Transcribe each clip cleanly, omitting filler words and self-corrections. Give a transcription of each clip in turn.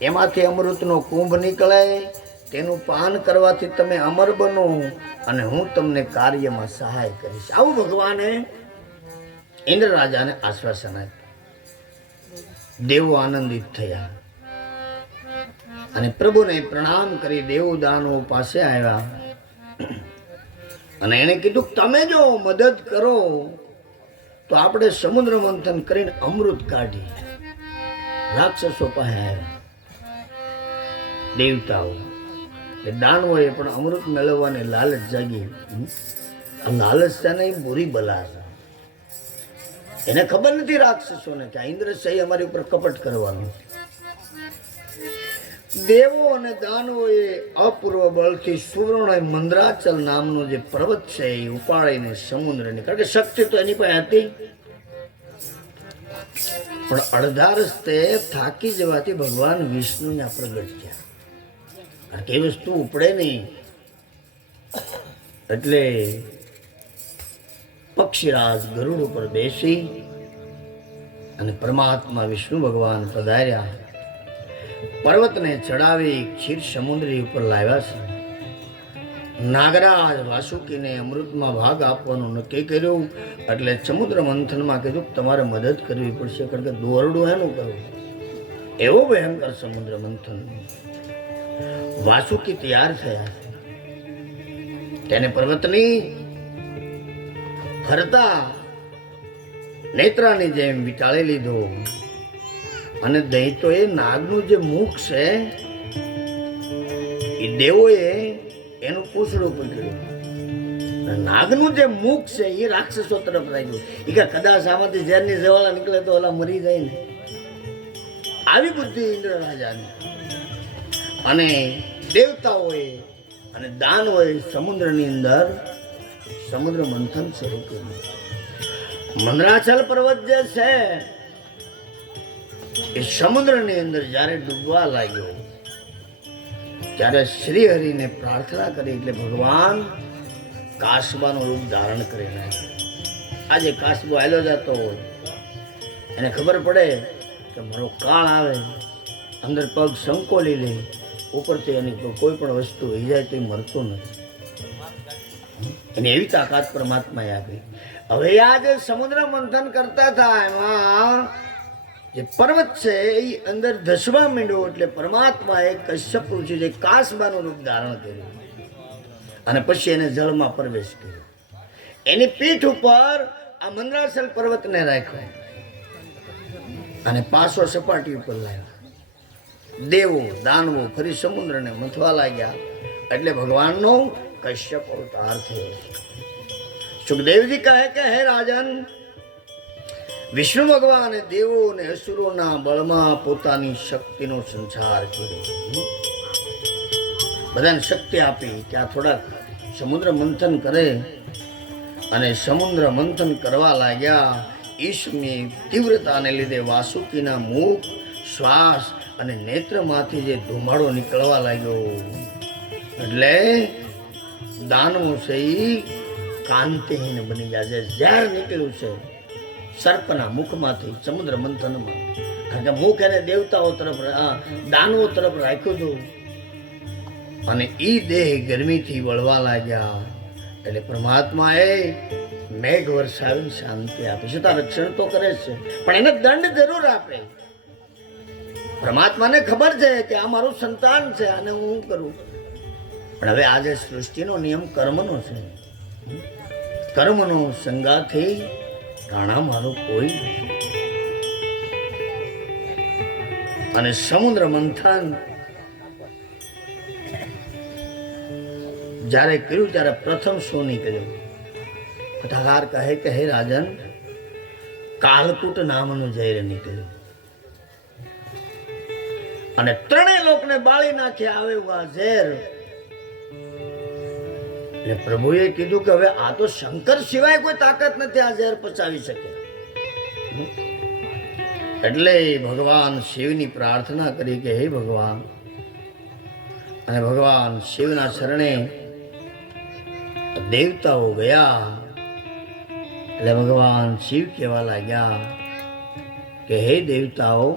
એમાંથી અમૃતનો કુંભ નીકળે, તેનું પાન કરવાથી તમે અમર બનો અને હું તમને કાર્યમાં સહાય કરીશ. આવું ભગવાને ઇન્દ્ર રાજાને આશ્વાસન આપ્યું. દેવો આનંદિત થયા અને પ્રભુને પ્રણામ કરી દેવો દાનવો પાસે આવ્યા અને એને કીધું તમે જો મદદ કરો તો આપણે સમુદ્ર મંથન કરીને અમૃત કાઢી. રાક્ષસો પાસે આવ્યા, દેવતાઓ દાનવોએ પણ અમૃત મેળવવાની લાલચ જાગી. આ લાલચ છે ને બુરી બલા છે. એને ખબર નથી રાક્ષસોને કે ઇન્દ્ર સહી અમારી ઉપર કપટ કરવાનું. દેવો અને દાનવોએ અપૂર્વ બળથી સુવર્ણ મંદરાચલ નામનો જે પર્વત છે એ ઉપાડીને સમુદ્રની, કારણ કે શક્તિ તો એની પાસે હતી, પણ અડધા રસ્તે થાકી જવાથી ભગવાન વિષ્ણુ ત્યાં પ્રગટ થયા. કારણ કે એ વસ્તુ ઉપડે નહીં. એટલે પક્ષીરાજ ગરુડ ઉપર બેસી અને પરમાત્મા વિષ્ણુ ભગવાન પધાર્યા. પર્વતને ચડાવી ક્ષીર સમુદ્રી ઉપર લાવ્યા છે. નાગરાજ વાસુકીને અમૃતમાં ભાગ આપવાનું નક્કી કર્યું. એટલે સમુદ્ર મંથનમાં કીધું તમારે મદદ કરવી પડશે, કારણ કે દોરડું એનું કરવું. એવો ભયંકર સમુદ્ર મંથન. વાસુકી તૈયાર થયા. તેને પર્વતની ફરતા નેત્રાની જેમ વિચાળી લીધો અને દહીં તો એ નાગનું જે મુખ છે એ દેવોએ એનું પૂંછડું પકડ્યું. નાગનું જે મુખ છે એ રાક્ષસો તરફ રાખ્યું. એ કે કદાચ આમાંથી ઝેરની જવાળા નીકળે તો ઓલા મરી જાય ને. આવી બુદ્ધિ ઇન્દ્ર રાજાની. અને દેવતાઓએ અને દાનવોએ સમુદ્રની અંદર સમુદ્ર મંથન શરૂ કર્યું. મંદરાચલ પર્વત જે છે એ સમુદ્રની અંદર જ્યારે ડૂબવા લાગ્યો ત્યારે શ્રી હરિને પ્રાર્થના કરી એટલે ભગવાન કાસબાનું રૂપ ધારણ કરી નાખ્યું. આજે કાસબો હાલ્યો જતો હોય, એને ખબર પડે કે મારો કાળ આવે, અંદર પગ સંકોલી લે, ઉપરથી એની કોઈ પણ વસ્તુ હોઈ જાય તો એ મરતો નથી. એની એવી તાકાત પરમાત્માએ આપી. હવે આ જે સમુદ્ર મંથન કરતા હતા એમાં જે પર્વત છે એ અંદર ધસવા માંડ્યો. એટલે પરમાત્માએ કશ્યપ ઋષિ જે કાસબાનું રૂપ ધારણ કર્યું અને પછી એને જળમાં પ્રવેશ કર્યો. એની પીઠ ઉપર આ મંદરાચલ પર્વતને રાખ્યો અને પાછો સપાટી ઉપર લાવ્યો. દેવો દાનવો ફરી સમુદ્રને મથવા લાગ્યા. એટલે ભગવાનનો કશ્યપ અવતાર થયો. સુખદેવજી કહે કે હે રાજન, વિષ્ણુ ભગવાને દેવો અને અસુરોના બળમાં પોતાની શક્તિનો સંચાર કર્યો. બધાને શક્તિ આપી કે આ થોડાક સમુદ્ર મંથન કરે. અને સમુદ્ર મંથન કરવા લાગ્યા. ઈશ્વરની તીવ્રતાને લીધે વાસુકીના મુખ, શ્વાસ અને નેત્રમાંથી જે ધુમાડો નીકળવા લાગ્યો. એટલે દાનવો છે એ કાંતિહીન બની ગયા છે. ઝેર નીકળ્યું છે સર્પના મુખમાંથી સમુદ્ર મંથનમાં. કારણ કે મુખ એને દેવતાઓ તરફ, દાનવો તરફ રાખ્યું હતું અને ઈ દેહ ગરમીથી વળવા લાગ્યા. એટલે પરમાત્માએ મેઘ વરસાવીને શાંતિ આપે છે. રક્ષણ તો કરે છે પણ એને દંડ જરૂર આપે. પરમાત્માને ખબર છે કે આ મારું સંતાન છે અને હું કરું. પણ હવે આજે સૃષ્ટિનો નિયમ કર્મનો છે. કર્મનો સંગાથી રાણા મારું કોઈ નથી. અને સમુદ્ર મંથન જ્યારે કર્યું ત્યારે પ્રથમ શું નીકળ્યું? કથાકાર કહે કે હે રાજન, કાલકૂટ નામનું ઝેર નીકળ્યું અને ત્રણેય લોકને બાળી નાખ્યા. આવે આ ઝેર. એટલે પ્રભુએ કીધું કે હવે આ તો શંકર સિવાય કોઈ તાકાત નથી આ ઝેર પચાવી શકે. એટલે ભગવાન શિવની પ્રાર્થના કરી કે હે ભગવાન. અને ભગવાન શિવના શરણે દેવતાઓ ગયા. એટલે ભગવાન શિવ કહેવા લાગ્યા કે હે દેવતાઓ,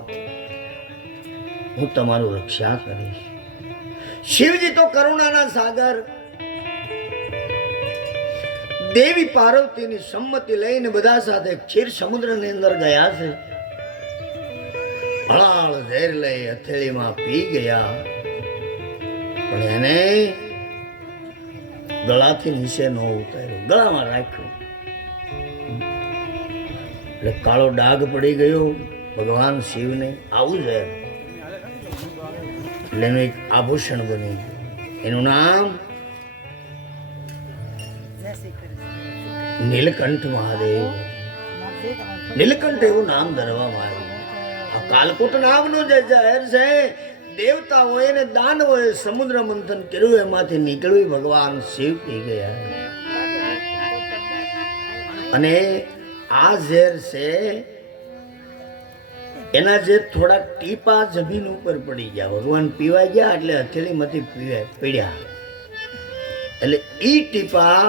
હું તમારું રક્ષા કરીશ. શિવજી તો કરુણાના સાગર, દેવી પાર્વતીની સંમતિ લઈને બધા સાથે ક્ષીર સમુદ્રની અંદર ગયા છે. હળાળ ઝેર લઈ હથેળીમાં પી ગયા, પણ એને ગળાથી નીચે ન ઉતાર્યું, ગળામાં રાખ્યું. એટલે કાળો ડાઘ પડી ગયો ભગવાન શિવને. આવું છે એટલે એનું એક આભૂષણ બની ગયું. એનું નામ નીલકંઠ મહાદેવ. નીલકંઠ એવું નામ ધરવામાં આવ્યું. આ કાલકૂટ નામનું જે ઝેર છે, દેવતાઓએ અને દાનવોએ સમુદ્ર મંથન કર્યું, એમાંથી નીકળ્યું ભગવાન શિવ પી ગયા. અને આ ઝેર છે એના જે થોડાક ટીપા જમીન ઉપર પડી ગયા, ભગવાન પીવા ગયા એટલે હથેળીમાંથી પીડ્યા. એટલે ઈ ટીપા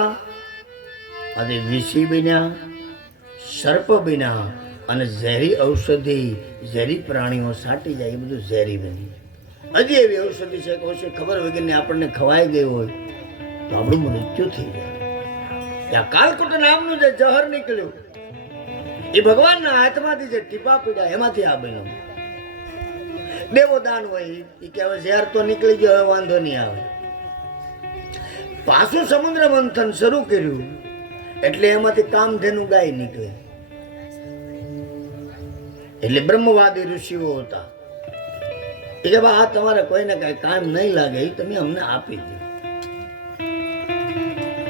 અને વિષી બન્યા, સર્પ બન્યા, અને ઝેરી ઔષધિ ઝેરી પ્રાણીઓ સાટી જાય એ બધું ઝેરી બની. હજી એવી ઔષધિ છે કે ખબર વગરની આપણને ખવાઈ ગઈ હોય તો આપણું મૃત્યુ થઈ જાય. ત્યાં કાલકૂટ નામનું જે જહર નીકળ્યું એ ભગવાનના હાથમાંથી જે ટીપા પીડ્યા એમાંથી આ બન્યું. દેવો દાન હોય એ કે હવે ઝેર તો નીકળી ગયો, હવે વાંધો નહીં આવે. પાછું સમુદ્ર મંથન શરૂ કર્યું એટલે એમાંથી કામધેનુ ગાય નીકળે. એટલે બ્રહ્મવાદી ઋષિઓ હતા એ કે આ તમારે કોઈને કઈ કામ નહીં લાગે, એ તમે અમને આપી દો.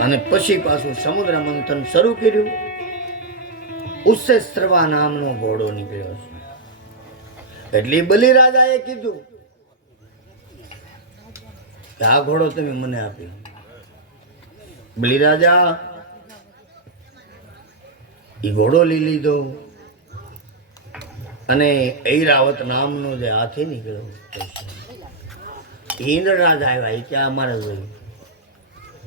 અને પછી પાછું સમુદ્ર મંથન શરૂ કર્યું. ઉચ્ચસ્રવા નામનો ઘોડો નીકળ્યો છે. એટલે બલિરાજાએ કીધું કે આ ઘોડો તમે મને આપી. બલિરાજા એ ઘોડો લઈ લીધો અને ઐરાવત નામનો જે હાથી નીકળ્યો. ઇન્દ્ર રાજા આવ્યા, એ ક્યાં અમારે જોયું.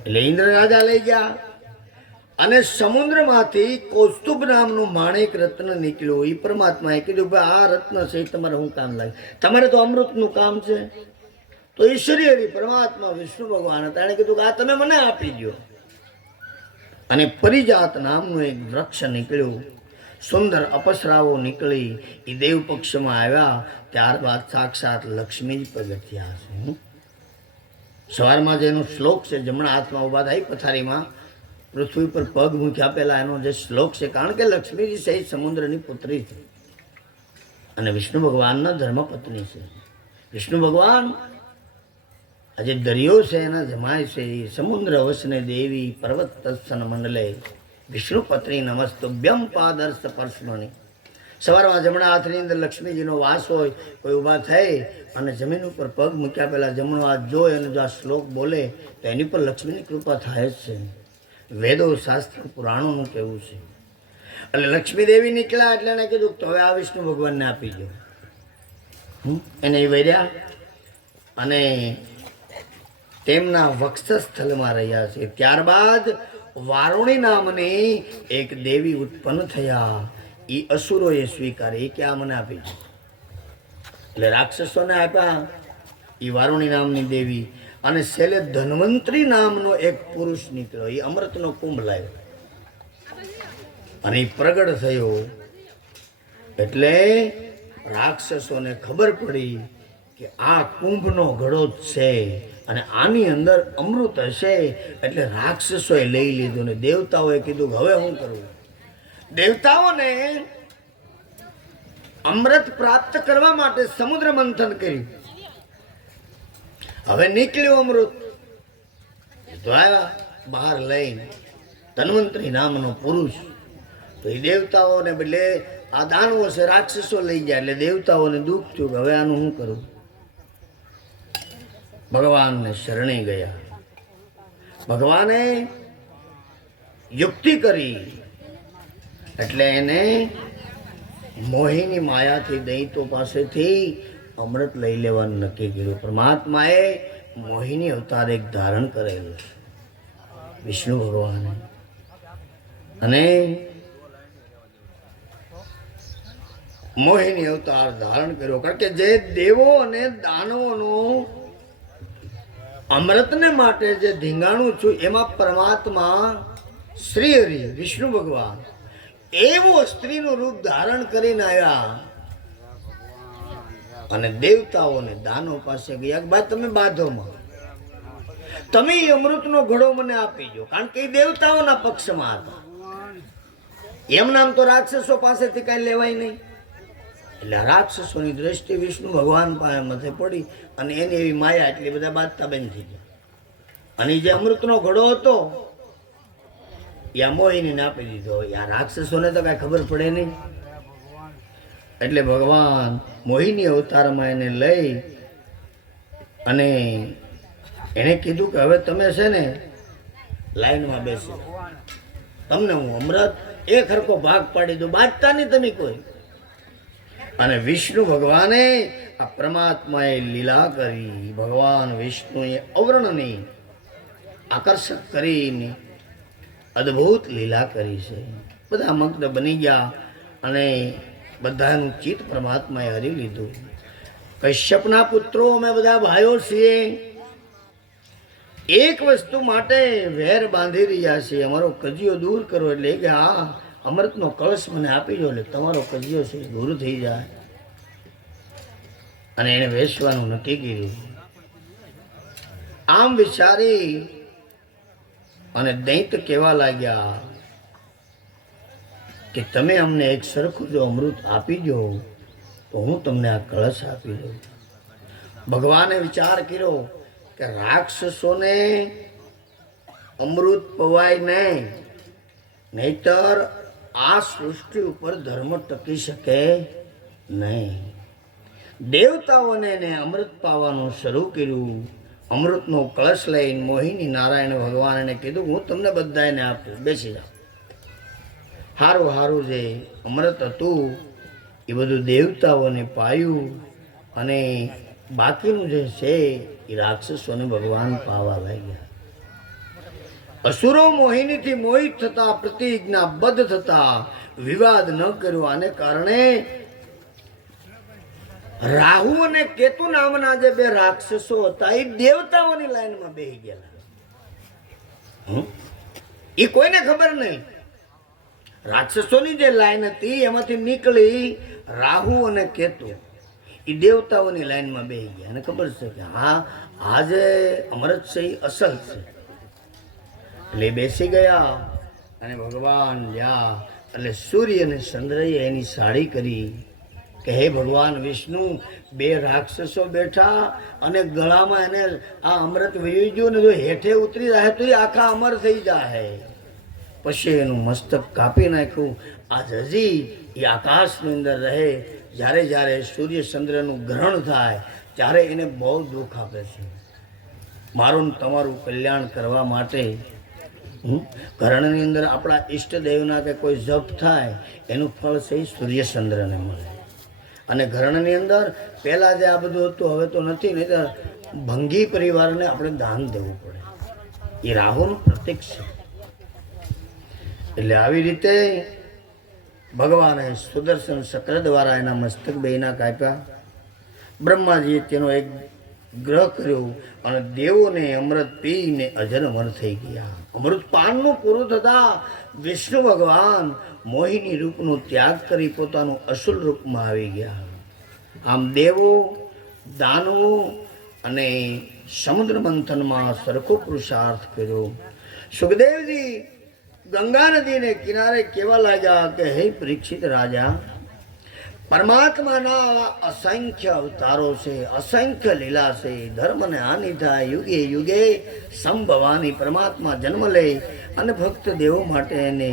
એટલે ઇન્દ્ર રાજા લઈ ગયા અને સમુદ્રમાંથી કૌસ્તુભ નામનું માણેક રત્ન નીકળ્યું. એ પરમાત્માએ કીધું ભાઈ આ રત્ન છે તમારે શું કામ લાગે, તમારે તો અમૃતનું કામ છે. તો ઈશ્વરી હરિ પરમાત્મા વિષ્ણુ ભગવાન હતા, એણે કીધું કે આ તમે મને આપી દો. અને પરિજાત નામનું એક વૃક્ષ નીકળ્યું, સુંદર અપસરાઓ નીકળી, એ દેવ પક્ષમાં આવ્યા. ત્યારબાદ સાક્ષાત લક્ષ્મી જ પ્રગટ થયા છે. સવારમાં જેનો શ્લોક છે, જમણા હાથમાં ઉભા થાય પથારીમાં, પૃથ્વી પર પગ મૂક્યા પહેલા એનો જે શ્લોક છે, કારણ કે લક્ષ્મીજી સહિત સમુદ્રની પુત્રી છે અને વિષ્ણુ ભગવાનના ધર્મપત્ની છે. વિષ્ણુ ભગવાન આજે દરિયો છે એના જમાય છે. સમુદ્ર વસને દેવી પર્વત તત્સન મંડલે વિષ્ણુ પત્ની નમસ્તુભ્યમ પાદર્શ પરસ્મણી. સવારમાં જમણા હાથની અંદર લક્ષ્મીજીનો વાસ હોય, કોઈ ઊભા થઈ અને જમીન ઉપર પગ મૂક્યા પહેલા જમણો હાથ જોઈ અને જો આ શ્લોક બોલે તો એની પર લક્ષ્મીની કૃપા થાય જ છે. વેદો શાસ્ત્ર પુરાણોનું કહેવું છે. એટલે લક્ષ્મી દેવી નીકળ્યા એટલે એને કીધું તો હવે આ વિષ્ણુ ભગવાનને આપી દો. એને વર્યા અને તેમના વક્ષસ્થળમાં રહ્યા છે. ત્યારબાદ વારુણી નામની એક દેવી ઉત્પન્ન થયા. એ અસુરોએ સ્વીકારી કે આ મને આપી દો. એટલે રાક્ષસોને આપ્યા એ વારુણી નામની દેવી. અને છેલ્લે ધન્વંતરી નામનો એક પુરુષ નીકળ્યો, એ અમૃતનો કુંભ લાવ્યો અને એ પ્રગટ થયો. એટલે રાક્ષસોને ખબર પડી કે આ કુંભનો ઘડો જ છે અને આની અંદર અમૃત હશે. એટલે રાક્ષસોએ લઈ લીધું ને દેવતાઓએ કીધું કે હવે શું કરવું. દેવતાઓને અમૃત પ્રાપ્ત કરવા માટે સમુદ્ર મંથન કર્યું. હવે નીકળ્યું અમૃત તો આવ્યા બહાર લઈને ધન્વંતરી નામનો પુરુષ. તો એ દેવતાઓને બદલે આ દાનવો છે રાક્ષસો લઈ ગયા. એટલે દેવતાઓને દુઃખ થયું કે હવે આનું શું કરવું. ભગવાનને શરણે ગયા. ભગવાને યુક્તિ કરી એટલે એને મોહિની માયાથી દૈતો પાસેથી અમૃત લઈ લેવાનું નક્કી કર્યું. પરમાત્માએ મોહિની અવતાર એક ધારણ કરેલું છે વિષ્ણુ ભગવાને. અને મોહિની અવતાર ધારણ કર્યો. કારણ કે જે દેવો અને દાનવોનો અમૃતને માટે જે ધીંગાણું છું એમાં પરમાત્મા શ્રી હરિ વિષ્ણુ ભગવાન એવો સ્ત્રીનું રૂપ ધારણ કરીને આવ્યા અને દેવતાઓને દાનો પાસે ગયા કે ભાઈ તમે બાધોમાં, તમે અમૃતનો ઘડો મને આપી દો. કારણ કે એ દેવતાઓના પક્ષમાં હતા. એમ નામ તો રાક્ષસો પાસેથી કઈ લેવાય નહીં. એટલે રાક્ષસોની દ્રષ્ટિ વિષ્ણુ ભગવાન પાસે માથે પડી અને એની એવી માયા એટલી બધા બાદતા બંધ થઈ ગયા. અને જે અમૃતનો ઘડો હતો યા મોહિનીને આપી દીધો. યા રાક્ષસોને તો કઈ ખબર પડે નહીં. એટલે ભગવાન મોહિની અવતારમાં એને લઈ અને એને કીધું કે હવે તમે છે ને લાઈનમાં બેસી, તમને હું અમૃત એક હરકો ભાગ પાડી દઉં, બાજતા નહીં તમે કોઈ. અને વિષ્ણુ ભગવાને આ પરમાત્માએ લીલા કરી. ભગવાન વિષ્ણુએ અવર્ણની આકર્ષક કરીને અદ્ભુત લીલા કરી છે. બધા મગ્ન બની ગયા અને બધાનું ચિત્ત પરમાત્માએ હરી લીધું. કશ્યપના પુત્રો અમે બધા ભાઈઓ છીએ. એક વસ્તુ માટે વેર બાંધી રહ્યા છીએ, અમારો કજિયો દૂર કરો. એટલે કે આ અમૃતનો કળશ મને આપી દો એટલે તમારો કજિયો છે દૂર થઈ જાય. અને એને વેચવાનું નક્કી કર્યું. આમ વિચારી અને દૈત્ય કહેવા લાગ્યા કે તમે અમને એક સરખું જો અમૃત આપી દો તો હું તમને આ કળશ આપી દઉં. ભગવાને વિચાર કર્યો કે રાક્ષસોને અમૃત પવાય નહીં, નહીતર આ સૃષ્ટિ ઉપર ધર્મ ટકી શકે નહીં. દેવતાઓને એને અમૃત પાવાનું શરૂ કર્યું. અમૃતનો કળશ લઈને મોહિની નારાયણ ભગવાન એને કીધું હું તમને બધાને આપું, બેસી જાઓ. હારું હારું જે અમૃત હતું એ બધું દેવતાઓને પાયું અને બાકીનું જે છે એ રાક્ષસોને ભગવાન પાવા લાગ્યા. અસુરો મોહિનીથી મોહિત થતા, પ્રતિજ્ઞાબદ્ધ થતા, વિવાદ ન કર્યો. આને કારણે રાહુ અને કેતુ નામના જે બે રાક્ષસો હતા એ દેવતાઓની લાઈનમાં બેસી ગયેલા. એ કોઈને ખબર નહીં. રાક્ષસોની જે લાઈન હતી એમાંથી નીકળી રાહુ અને કેતુ એ દેવતાઓની લાઈનમાં બેસી ગયા. અને ખબર છે કે હા આ જે અમૃત છે એ અસલ છે. એટલે બેસી ગયા અને ભગવાન જ્યાં એટલે સૂર્ય અને ચંદ્રએ એની સાડી કરી કે હે ભગવાન વિષ્ણુ, બે રાક્ષસો બેઠા અને ગળામાં એને આ અમૃત વહી ગયું ને જો હેઠે ઉતરી જાય તો એ આખા અમર થઈ જાય. પછી એનું મસ્તક કાપી નાખ્યું. આજ હજી એ આકાશની અંદર રહે. જ્યારે જ્યારે સૂર્ય ચંદ્રનું ગ્રહણ થાય ત્યારે એને બહુ દુઃખ આપે છે. મારું તમારું કલ્યાણ કરવા માટે ઘરણની અંદર આપણા ઈષ્ટદેવના કે કોઈ જપ થાય એનું ફળ છે સૂર્ય ચંદ્રને મળે. અને ઘરણની અંદર પહેલાં જે આ બધું હતું હવે તો નથી, નહીં તો ભંગી પરિવારને આપણે દાન દેવું પડે. એ રાહુનું પ્રતીક છે. એટલે આવી રીતે ભગવાને સુદર્શન ચક્ર દ્વારા એના મસ્તક બેયના કાપ્યા. બ્રહ્માજીએ તેનો એક ગ્રહ કર્યો અને દેવોને અમૃત પીને અજર અમર થઈ ગયા. અમૃત પાનનું પૂરું થતા વિષ્ણુ ભગવાન મોહિની રૂપનો ત્યાગ કરી પોતાનું અસુર રૂપમાં આવી ગયા. આમ દેવો, દાનવો અને સમુદ્ર મંથનમાં સરખો પુરુષાર્થ કર્યો. સુખદેવજી ગંગા નદીને કિનારે કહેવા લાગ્યા કે હે પરીક્ષિત રાજા, પરમાત્માના અસંખ્ય અવતારો છે, અસંખ્ય લીલા છે. ધર્મને હાનિ થાય, યુગે યુગે સંભવાની પરમાત્મા જન્મ લે અને ભક્ત દેવો માટે એને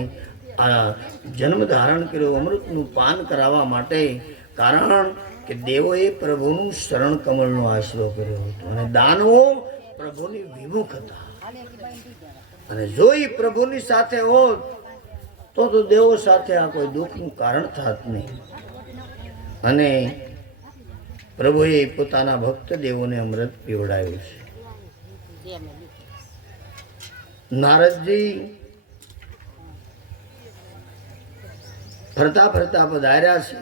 આ જન્મ ધારણ કર્યો અમૃતનું પાન કરાવવા માટે. કારણ કે દેવોએ પ્રભુનું શરણ કમળનો આશરો કર્યો હતો અને દાનવો પ્રભુની વિમુખ હતા. અને જો એ પ્રભુની સાથે હોત તો દેવો સાથે આ કોઈ દુઃખનું કારણ થાત નહીં. અને પ્રભુએ પોતાના ભક્ત દેવોને અમૃત પીવડાવ્યું છે. નારદજી ફરતા ફરતા પધાર્યા છે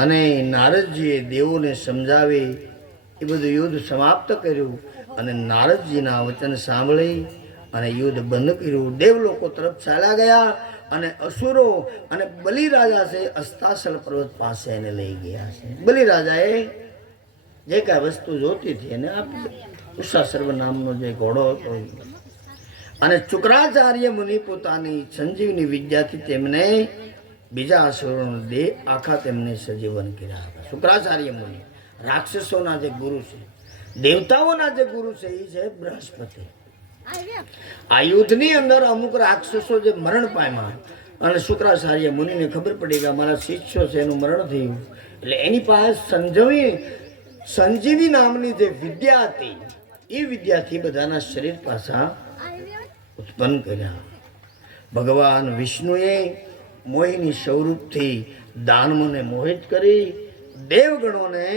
અને નારદજીએ દેવોને સમજાવી એ બધું યુદ્ધ સમાપ્ત કર્યું અને નારદજીના વચન સાંભળી અને યુદ્ધ બંધ કર્યું. દેવલોકો તરફ ચાલ્યા ગયા અને અસુરો અને બલિરાજા છે અસ્તાસલ પર્વત પાસે એને લઈ ગયા છે. બલિરાજાએ જે કાંઈ વસ્તુ જોતી હતી એને આપી. ઉષા સર્વ નામનો જે ઘોડો હતો અને શુક્રાચાર્ય મુનિ પોતાની સંજીવની વિદ્યાથી તેમને બીજા અસુરોનો દેહ આખા તેમને સજીવન કર્યા હતા. શુક્રાચાર્ય મુનિ રાક્ષસોના જે ગુરુ છે, દેવતાઓના જે ગુરુ છે એ છે બૃહસ્પતિ. આ યુદ્ધની અંદર અમુક રાક્ષસો જે મરણ પામ્યા અને શુક્રાચાર્ય મુનિને ખબર પડી કે મારા શિષ્યો છે એનું મરણ થયું, એટલે એની પાસે સંજીવી નામની જે વિદ્યા હતી એ વિદ્યાથી બધાના શરીર પાછા ઉત્પન્ન કર્યા. ભગવાન વિષ્ણુએ મોહિની સ્વરૂપથી દાનવોને મોહિત કરી દેવગણોને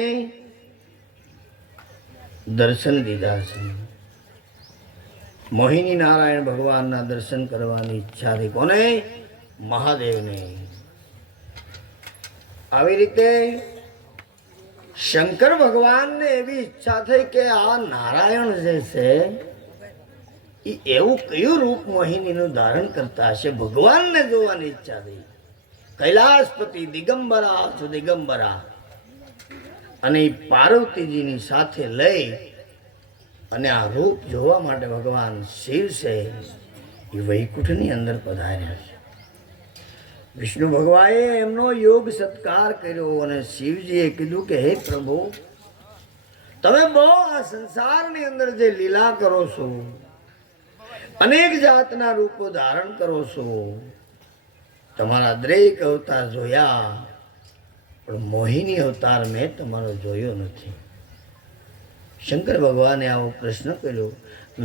દર્શન દીધા છે. મોહિની નારાયણ ભગવાનના દર્શન કરવાની ઈચ્છા થઈ. કોને? મહાદેવને. આવી રીતે શંકર ભગવાનને એવી ઈચ્છા થઈ કે આ નારાયણ જે છે એ એવું કયું રૂપ મોહિનીનું ધારણ કરતા હશે, ભગવાનને જોવાની ઈચ્છા થઈ. કૈલાસપતિ દિગંબરા છો દિગંબરા અને પાર્વતીજીની સાથે લઈ અને આ રૂપ જોવા માટે ભગવાન શિવ છે એ વૈકુંઠની અંદર પધાર્યા છે. વિષ્ણુ ભગવાને એમનો યોગ સત્કાર કર્યો અને શિવજીએ કીધું કે હે પ્રભુ, તમે બહુ આ સંસારની અંદર જે લીલા કરો છો, અનેક જાતના રૂપો ધારણ કરો છો, તમારા દરેક અવતાર જોયા પણ મોહિની અવતાર મેં તમારો જોયો નથી. શંકર ભગવાને આવો પ્રશ્ન કર્યો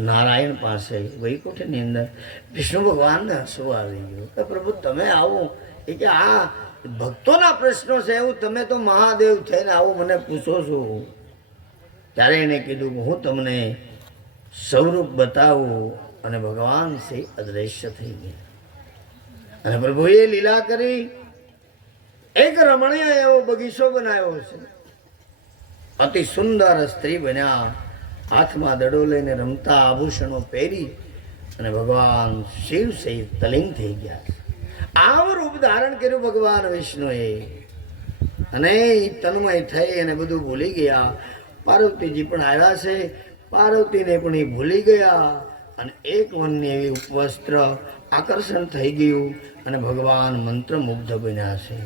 નારાયણ પાસે વૈકુંઠની અંદર. વિષ્ણુ ભગવાનને હસવું આવી ગયું કે પ્રભુ તમે આવો, એ કે આ ભક્તોના પ્રશ્નો છે એવું તમે તો મહાદેવ થઈને આવું મને પૂછો છો. ત્યારે એને કીધું કે હું તમને સ્વરૂપ બતાવું અને ભગવાન છે અદ્રશ્ય થઈ ગયા અને પ્રભુએ લીલા કરી એક રમણીય એવો બગીચો બનાવ્યો છે. અતિ સુંદર સ્ત્રી બન્યા, હાથમાં દડો લઈને રમતા, આભૂષણો પહેરી અને ભગવાન શિવ સહિત તલિંગ થઈ ગયા. આવું રૂપ ધારણ કર્યું ભગવાન વિષ્ણુએ અને તન્મય થઈ અને બધું ભૂલી ગયા. પાર્વતીજી પણ આવ્યા છે, પાર્વતીને પણ એ ભૂલી ગયા અને એક વનની એવી ઉપવસ્ત્ર આકર્ષણ થઈ ગયું અને ભગવાન મંત્રમુગ્ધ બન્યા છે.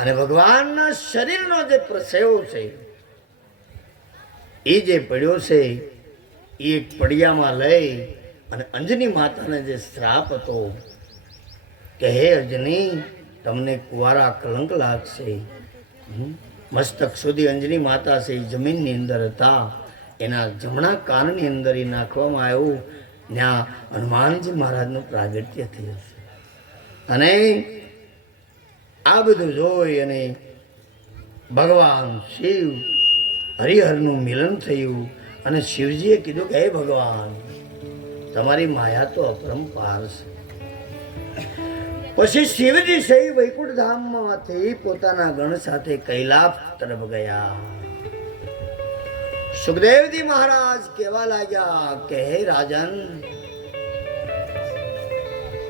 અને ભગવાનના શરીરનો જે પ્રસેવો છે એ જે પડ્યો છે એ એક પડિયામાં લઈ અને અંજની માતાને જે શ્રાપ હતો કે હે અંજની, તમને કુંવારા કલંક લાગશે. મસ્તક સુધી અંજની માતા છે એ જમીનની અંદર હતા, એના જમણા કાનની અંદર એ નાખવામાં આવ્યું. ત્યાં હનુમાનજી મહારાજનું પ્રાગટ્ય થયું છે અને આ બધું જોઈ અને ભગવાન શિવ હરિહરનું મિલન થયું અને શિવજીએ કીધું કે હે ભગવાન, તમારી માયા તો અપરંપાર છે. પછી શિવજી છે વૈકુંઠ ધામમાંથી પોતાના ગણ સાથે કૈલાસ તરફ ગયા. સુખદેવજી મહારાજ કહેવા લાગ્યા કે હે રાજન,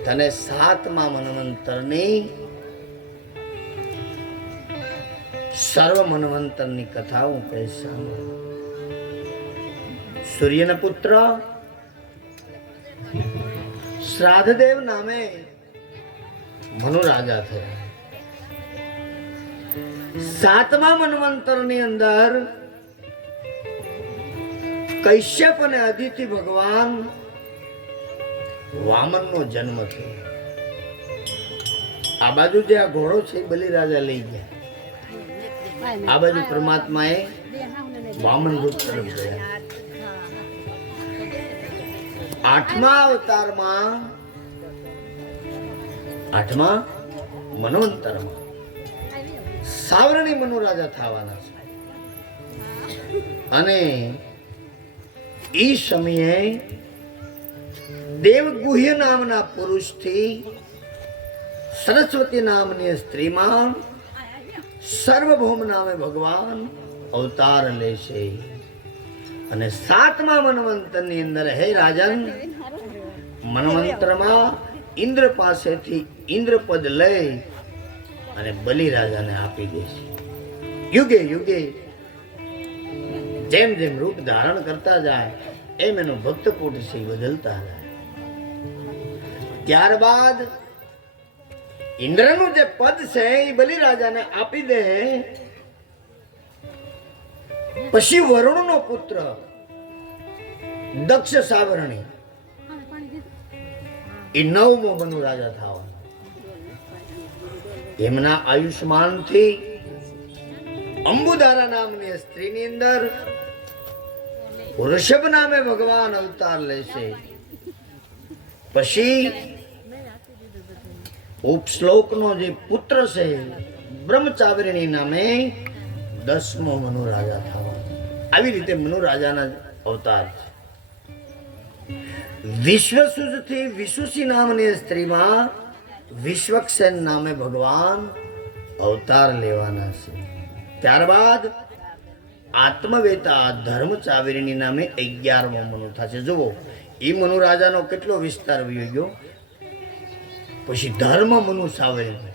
તને 7મા મન્વંતરની સર્વ મન્વંતરની કથા હું કહીશ. સૂર્યના પુત્ર શ્રાદ્ધદેવ નામે મનુ રાજા થયા. 7મા મન્વંતરની અંદર કૈશ્યપ અને અદિતિ ભગવાન વામનનો જન્મ થયો. આ બાજુ જે આ ઘોડો છે બલિરાજા લઈ ગયા, આ બાજુ પરમાત્માએ વામન રૂપ તરફ ગયા. 8મા અવતારમાં 8મા મન્વંતરમાં સાવરણી મનુ રાજા થવાના છે અને એ સમયે દેવગુહ્ય નામના પુરુષથી સરસ્વતી નામની સ્ત્રીમાં સર્વભૌમ નામે ભગવાન અવતાર લેશે અને 7મા મન્વંતરની અંદર હે રાજન મન્વંતરમાં ઇન્દ્ર પાસેથી ઇન્દ્રપદ લઈ અને બલિ રાજાને આપી દેશે. યુગે યુગે જેમ જેમ રૂપ ધારણ કરતા જાય એમ એનો ભક્ત કોટ છે બદલતા જાય. ત્યારબાદ ઇન્દ્રનું જે પદ છે એ બલિ રાજાને આપી દે. પછી વરુણનો પુત્ર દક્ષ સાવરણી એ 9મો મનુ રાજા થવાનો. એમના આયુષ્માનથી અંબુદારા નામની સ્ત્રીની અંદર ઋષભ નામે ભગવાન અવતાર લેશે. પછી ઉપશ્લોકનો જે પુત્ર છે બ્રહ્મચારિણી નામે 10મો મનુ રાજા થવાનો. આવી રીતે મનુ રાજાના અવતાર છે. વિશ્વસુજથી વિશુષી નામની સ્ત્રીમાં વિશ્વક્ષેન નામે ભગવાન અવતાર લેવાના છે. ત્યારબાદ આત્મવેતા ધર્મચાવિણી નામે 11મો મનુ થશે. જુઓ એ મનુ રાજાનો કેટલો વિસ્તાર વયો ગયો. પછી ધર્મ મનુ સાવરણી,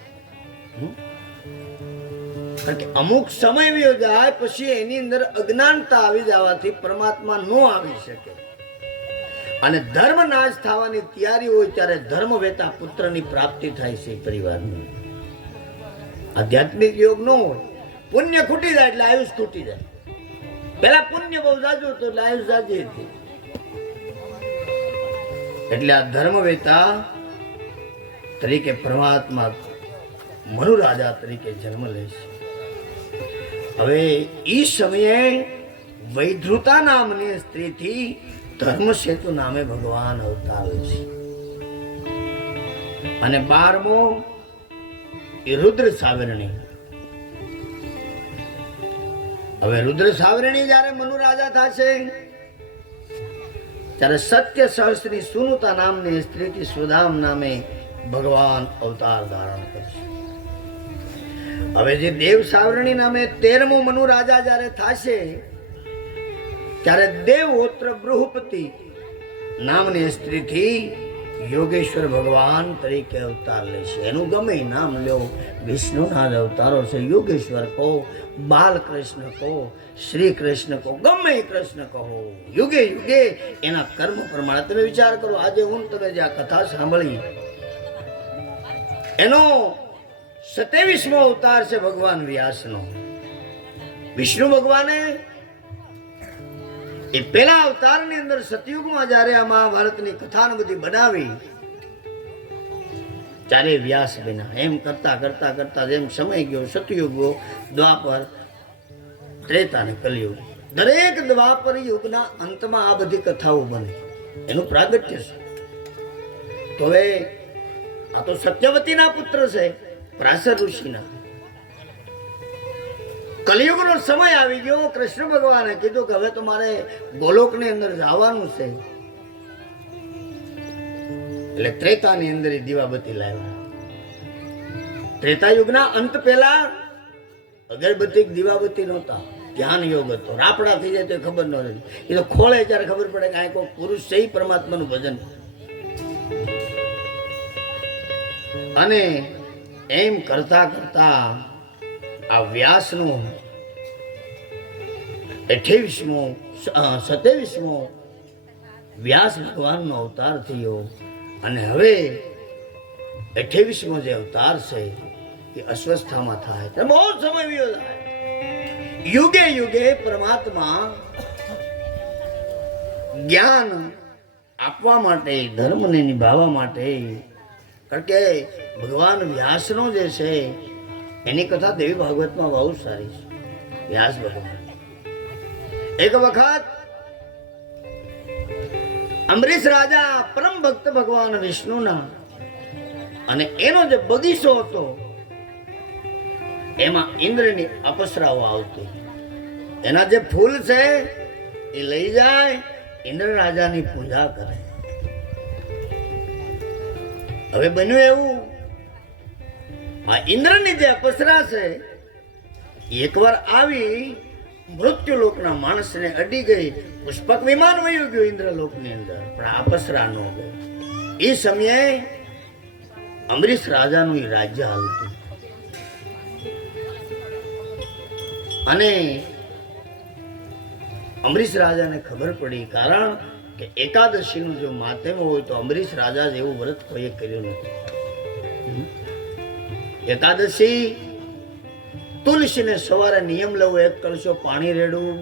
કારણ કે અમુક સમય વયો જાય પછી એની અંદર અજ્ઞાનતા આવી જવાથી પરમાત્મા ન આવી શકે અને ધર્મ નાશ થવાની તૈયારી હોય ત્યારે ધર્મવેતા પુત્રની પ્રાપ્તિ થાય છે. પરિવારની આધ્યાત્મિક યોગ ન હોય, પુણ્ય ખૂટી જાય એટલે આયુષ ખૂટી જાય. પેલા પુણ્ય બહુ જાજુ હતું એટલે આયુષ જાજી હતી. એટલે આ ધર્મવેતા તરીકે પરમાત્મા મનુ રાજા તરીકે જન્મ લે છે. હવે ઈ સમયે વૈધૃતા નામની સ્ત્રીથી ધર્મસેતુ નામે ભગવાન અવતાર છે. અને 12મો એ રુદ્ર સાવરણી. હવે રુદ્ર સાવરણી જયારે મનુ રાજા થશે ત્યારે સત્ય સહસ્ત્રી સુનુતા નામની સ્ત્રીથી સુદામ નામે ભગવાન અવતાર ધારણ કરશે. હવે જે દેવ સાવરણી નામે 13મો મનુ રાજા જયારે થશે ત્યારે દેવહોત્ર બૃહસ્પતિ નામની સ્ત્રીથી યોગેશ્વર ભગવાન તરીકે અવતાર લેશે. એનું ગમે નામ લ્યો, વિષ્ણુના જ અવતારો છે. યોગેશ્વર કહો, બાલકૃષ્ણ કહો, શ્રી કૃષ્ણ કહો, ગમે કૃષ્ણ કહો, યુગે યુગે એના કર્મ પ્રમાણે. તમે વિચાર કરો, આજે હું તમે જે આ કથા સાંભળી એનો 27મો અવતાર છે ભગવાન વ્યાસનો. વિષ્ણુ ભગવાને એ પેલા અવતારની અંદર સતયુગમાં જયારે આ મહાભારતની કથાને બધી બનાવી ત્યારે વ્યાસ બન્યા. એમ કરતા કરતા કરતા જેમ સમય ગયો, સતયુગ, દ્વાપર, ત્રેતા ને કલયુગ, દરેક દ્વાપર યુગના અંતમાં આ બધી કથાઓ બને. એનું પ્રાગટ્ય છે. તો હવે આ તો સત્યવતીના પુત્ર છે, પરાશર ઋષિના. કલિયુગનો સમય આવી ગયો. કૃષ્ણ ભગવાને કીધું કે હવે તો મારે ગોલોકની અંદર જવાનું છે. એટલે ત્રેતાની અંદર દીવાબત્તી લાવ્યા. ત્રેતા યુગના અંત પહેલા અગરબત્તી દીવાબત્તી નહોતા, ધ્યાન યોગ હતો. રાપડા થઈ જાય તો ખબર ન રહે. એ તો ખોળે ત્યારે ખબર પડે કે આ કોઈ પુરુષ છે, પરમાત્માનું ભજન. અને એમ કરતા કરતા આ વ્યાસનો 27મો વ્યાસ ભગવાનનો અવતાર થયો. અને હવે 28મો જે અવતાર છે એ અસ્વસ્થામાં થાય. બહુ સમય વયો જાય. યુગે યુગે પરમાત્મા જ્ઞાન આપવા માટે, ધર્મને નિભાવવા માટે, કારણ કે ભગવાન વ્યાસનો જે છે એની કથા દેવી ભાગવતમાં બહુ સારી છે. વ્યાસ ભગવાન એક વખત અમરીશ રાજા પરમ ભક્ત ભગવાન વિષ્ણુના, અને એનો જે બગીચો હતો એમાં ઇન્દ્રની અપ્સરાઓ આવતી. એના જે ફૂલ છે એ લઈ જાય, ઇન્દ્ર રાજાની પૂજા કરે. હવે બન્યું એવું, આ ઇન્દ્રની જે અપ્સરા છે એકવાર આવી મૃત્યુલોકના માણસને અડી ગઈ. પુષ્પક વિમાન વયું ગયું ઇન્દ્રલોકની અંદર, પણ આ પસરા ન ગયો. એ સમયે અમરીશ રાજાનું ઈ રાજ્ય હાલતું અને અમરીશ રાજાને ખબર પડી, કારણ કે એકાદશીનું જો માધ્યમ હોય તો અમરીશ રાજા જેવું વ્રત કોઈએ કર્યું નથી. એકાદશી તુલસીને સવારે નિયમ લેવો, એક કળશો પાણી રેડવું,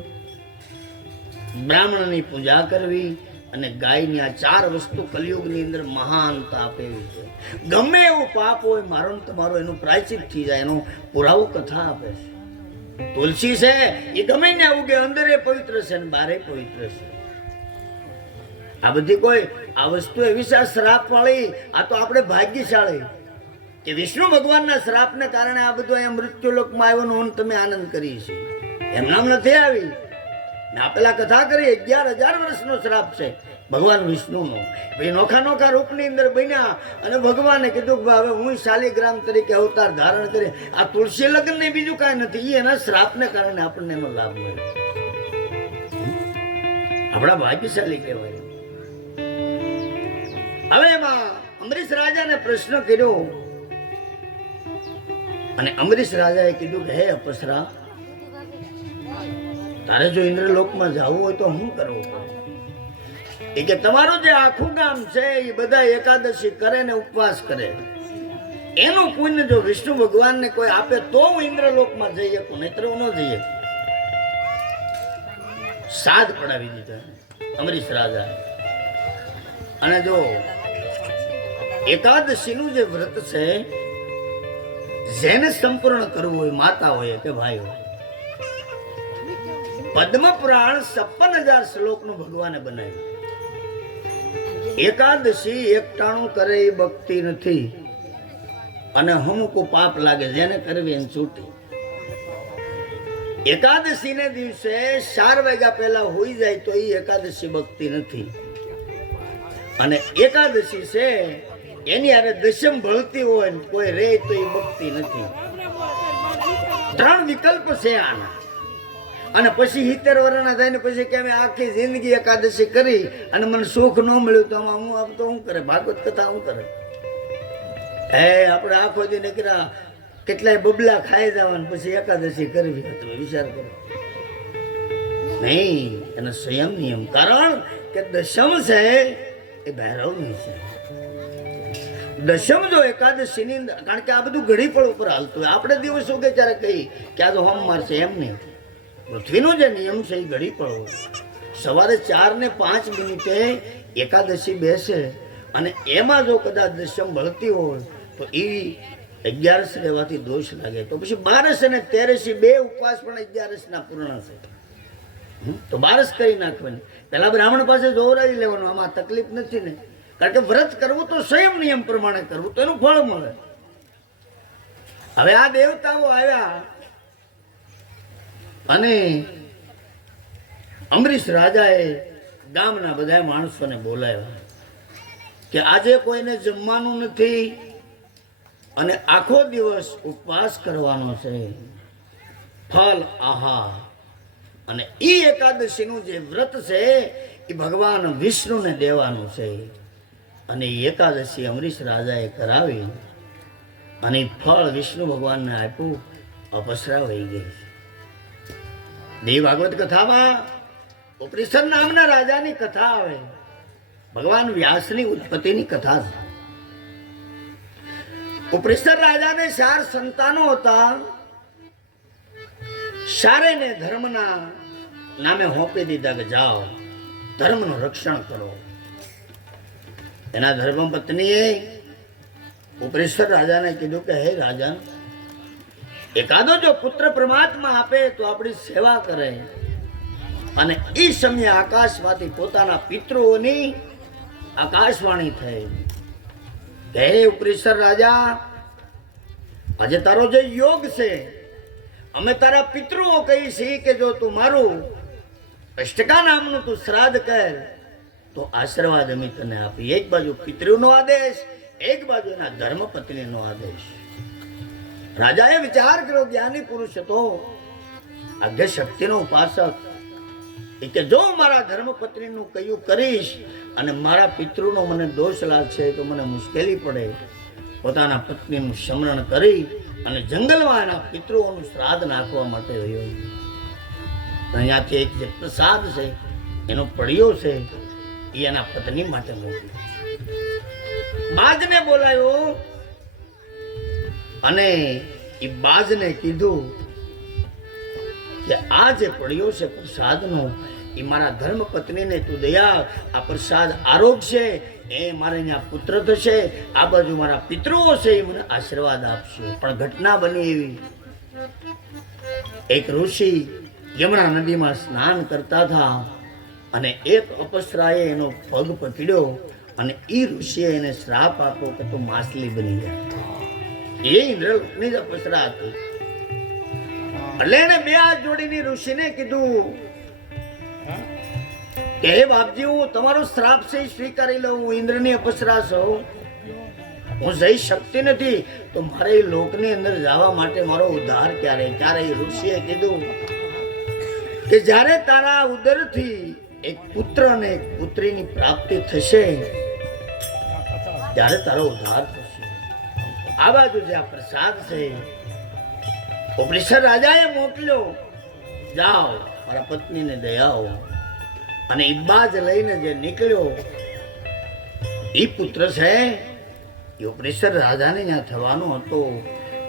બ્રાહ્મણની પૂજા કરવી અને ગાયની આ 4 વસ્તુ કલિયુગની અંદર મહાનતા આપેલી છે. ગમે એવું પાપ હોય મારો ને તમારો એનું પ્રાયશ્ચિત થઈ જાય, એનો પુરાવો કથા આપે છે. તુલસી છે એ ગમે ને આવું કે અંદર એ પવિત્ર છે ને બારે પવિત્ર છે. આ બધી કોઈ આ વસ્તુ એવી છે શ્રાપ વાળી, આ તો આપણે ભાગ્યશાળી કે વિષ્ણુ ભગવાનના શ્રાપને કારણે આ બધું અહીંયા મૃત્યુલોકમાં આવ્યો ને તમે આનંદ કરી છે. એમ નામ નથી આવી. મેં પેલા કથા કરી 11,000 વર્ષનો શ્રાપ છે ભગવાન વિષ્ણુનો. પછી નોખા નોખા રૂપની અંદર બન્યા અને ભગવાને કીધું કે હવે હું શાલિગ્રામ તરીકે અવતાર ધારણ કરી. આ તુલસી લગ્ન ને બીજું કાંઈ નથી, એના શ્રાપને કારણે આપણને એનો લાભ મળ્યો. આપણા ભાગ્યશાળી કહેવાય. હવે એમાં અમરીશ રાજાને પ્રશ્ન કર્યો અને અમરીશ રાજાએ કીધું કે હે અપસરા, તારે જો ઇન્દ્રલોકમાં જવું હોય તો શું કરવું પડે? એ કે તમારું જે આખું ગામ છે એ બધા એકાદશી કરે ને ઉપવાસ કરે, એનું પુણ્ય જો વિષ્ણુ ભગવાનને કોઈ આપે તો હું ઇન્દ્રલોકમાં જઈ શકું, નહીતર હું ન જઈ શકું. સાદ પડાવી દીધા અમરીશ રાજા. અને જો એકાદશીનું જે વ્રત છે જેને સંપૂર્ણ કરવું હોય, માતા હોય કે ભાઈ હોય, પદ્મ પુરાણ 56,000 શ્લોકનું ભગવાને બનાવ્યું. એકાદશી એકટાણું કરે એ ભક્તિ નથી અને હમુકો પાપ લાગે, જેને કરવી એને છૂટી. એકાદશી ને દિવસે 4 વાગ્યા પહેલા હોઈ જાય તો એ એકાદશી ભક્તિ નથી. અને એકાદશી છે એની હારે દશમ ભળતી હોય કોઈ રે તો એ ભક્તિ નથી. 3 વિકલ્પ છે આના. અને પછી 70 વર્ષના થાય ને પછી કે અમે આખી જિંદગી એકાદશી કરી અને મને સુખ ન મળ્યું તો આમાં હું તો શું કરે? ભાગવત કથા શું કરે? હે આપણે આખો દી નીકળ્યા કેટલાય બબલા ખાઈ જવાનું પછી એકાદશી કરવી, તમે વિચાર કરો. નહીં, એનો સંયમ નિયમ. કારણ કે દશમ છે એ ભૈરવની છે. દશમ જો એકાદશીની અંદર, કારણ કે આ બધું ઘડી પળ ઉપર હાલતું હોય. આપણે દિવસો કે ત્યારે કહી કે આ તો હોમ મારશે, એમ નહીં. પૃથ્વીનો જે નિયમ છે એ ઘડી પડો. સવારે 4 ને 5 મિનિટે એકાદશી બેસે અને એમાં જો કદાચ દશમ ભળતી હોય તો એ 11 રહેવાથી દોષ લાગે. તો પછી 12 અને 13 બે ઉપવાસ પણ 11 ના પૂર્ણ છે. તો 12 કરી નાખવાની. પેલા બ્રાહ્મણ પાસે જોવરાવી લેવાનું. આમાં તકલીફ નથી ને, કારણ કે વ્રત કરવું તો સંયમ નિયમ પ્રમાણે કરવું તો એનું ફળ મળે. હવે આ દેવતાઓ આવ્યા અને અમરીશ રાજાએ ગામના બધા માણસોને બોલાવ્યા કે આજે કોઈને જમવાનું નથી અને આખો દિવસ ઉપવાસ કરવાનો છે, ફલ આહાર. અને ઈ એકાદશીનું જે વ્રત છે એ ભગવાન વિષ્ણુને દેવાનું છે. અને એ એકાદશી અમરીશ રાજાએ કરાવી અને ફળ વિષ્ણુ ભગવાનને આપ્યું. અપસરા વહી ગઈ. દેવ ભાગવત કથામાં ઉપનિષદ નામના રાજાની કથા આવે. ભગવાન વ્યાસની ઉત્પત્તિની કથા છે. ઉપનિષદ રાજાને 4 સંતાનો હતા. સારેને ધર્મના નામે હોંપી દીધા કે જાઓ ધર્મનું રક્ષણ કરો. એના ધર્મપત્નીએ ઉપનિષદ રાજાને કીધું કે હે રાજા, એકાદો જો પુત્ર પરમાત્મા આપે તો આપણી સેવા કરે. અને એ સમયે આકાશમાંથી પોતાના પિતૃઓની આકાશવાણી થઈ. હે ઉપનિષદ રાજા, આજે તારો જે યોગ છે, અમે તારા પિતૃઓ કહી છીએ કે જો તું મારું અષ્ટકા નામનું તું શ્રાદ્ધ કર તો આશીર્વાદ અમે તને આપી. એક બાજુ પિતૃનો આદેશ, એક બાજુ એના ધર્મપત્નીનો આદેશ. રાજાએ વિચાર કર્યો, જ્ઞાની પુરુષ હતો, આદ્ય શક્તિનો ઉપાસક, એ કે જો મારા ધર્મપત્નીનું કયું કરીશ અને મારા પિતૃનો મને દોષ લાગશે તો મને મુશ્કેલી પડે. પોતાના પત્નીનું સ્મરણ કરી અને જંગલમાં એના પિતૃઓનું શ્રાદ્ધ નાખવા માટે રહ્યો. અહીંયાથી એક જે પ્રસાદ છે એનો પડ્યો છે એ એના પત્ની માટે મોકલ્યો. બાજને બોલાયો અને એ બાજને કીધું કે આ જે પડ્યો છે પ્રસાદનો એ મારા ધર્મ પત્નીને તું દયા, આ પ્રસાદ આરોગશે, એ મારે અહીંયા પુત્ર થશે, આ બાજુ મારા પિતૃઓ છે એ મને આશીર્વાદ આપશે. પણ ઘટના બની એવી, એક ઋષિ યમુના નદીમાં સ્નાન કરતા હતા અને એક અપસરાએ એનો પગ પકડ્યો અને એ ઋષિએ એને શ્રાપ આપ્યો કે તું માછલી બની જાય. એ ઇન્દ્રલોકની જ અપસરા હતી. એટલે એને બે હાથ જોડીને ઋષિને કીધું કે હે બાપજી, હું તમારો શ્રાપ છે સ્વીકારી લઉં, હું ઇન્દ્રની અપસરા છું, હું જઈ શકતી નથી, તો મારે લોકની અંદર જવા માટે મારો ઉદ્ધાર ક્યારે? ત્યારે એ ઋષિએ કીધું કે જ્યારે તારા ઉદરથી એક પુત્ર અને એક પુત્રીની પ્રાપ્તિ થશે ત્યારે તારો ઉદ્ધાર થશે. આ બાજુ જે આ પ્રસાદ છે ઉપનિષદ રાજાએ મોકલ્યો, જાઓ મારા પત્નીને દયાઓ. અને ઇબ્બાજ લઈને જે નીકળ્યો એ પુત્ર છે એ ઉપનિષદ રાજાને ત્યાં થવાનો હતો,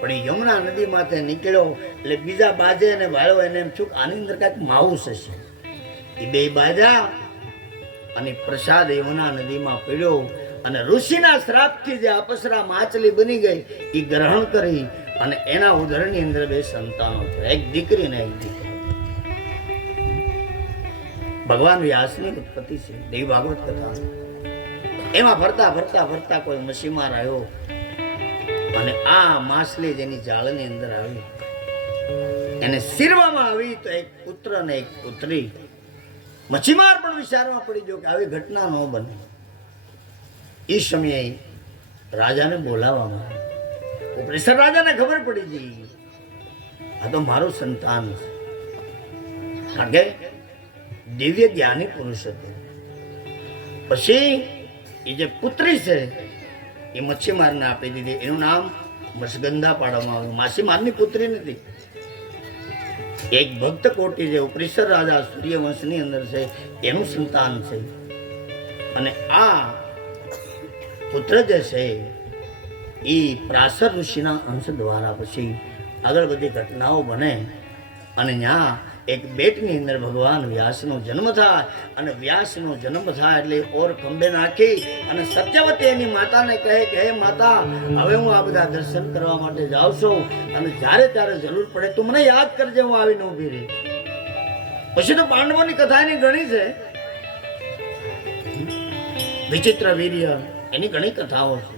પણ એ યમુના નદી માથે નીકળ્યો એટલે બીજા બાજે અને વાળો એને એમ છું આની અંદર કાંઈક માઉસ હશે. એ બે બાજા અને પ્રસાદ યમુના નદીમાં પડ્યો અને ઋષિના શ્રાપથી જે અપસરા માછલી બની ગઈ એ ગ્રહણ કરી અને એના ઉદરની અંદર બે સંતાનો થયા, એક દીકરી ને એક દીકરો. ભગવાન વ્યાસની ઉત્પત્તિ છે, દેવી ભાગવત કથા. એમાં ફરતા ફરતા ફરતા કોઈ મસીમાર આવ્યો અને આ માછલી જેની જાળની અંદર આવી એને શીરવામાં આવી તો એક પુત્ર અને એક પુત્રી. મચ્છીમાર પણ વિચારમાં પડી ગયો કે આવી ઘટના ન બને. એ સમયે રાજાને બોલાવવામાં આવ્યો. ઉપનિષદ રાજાને ખબર પડી ગઈ આ તો મારું સંતાન છે, કારણ કે દિવ્ય જ્ઞાની પુરુષ હતો. પછી એ જે પુત્રી છે એ મચ્છીમારને આપી દીધી, એનું નામ મત્સ્યગંધા પાડવામાં આવ્યું. માછીમારની પુત્રી નથી, એક ભક્ત કોટી જે ઉપનિષદ રાજા સૂર્યવંશની અંદર છે એનું સંતાન છે. અને આ પુત્ર જે છે એ પ્રાસર ઋષિના અંશ દ્વારા પછી આગળ બધી ઘટનાઓ બને અને ત્યાં એક બેટની અંદર ભગવાન વ્યાસનો જન્મ થાય અને વ્યાસનો જન્મ થાય એટલે ઓર ખંભે નાખી અને સત્યવતી એની માતાને કહે કે હે માતા, હવે હું આ બધા દર્શન કરવા માટે જાઉં છું અને જ્યારે ત્યારે જરૂર પડે તું મને યાદ કરજે, હું આવીને ઊભી રહી. પછી તો પાંડવોની કથા એની ઘણી છે, વિચિત્ર વીર્ય એની ઘણી કથાઓ છે.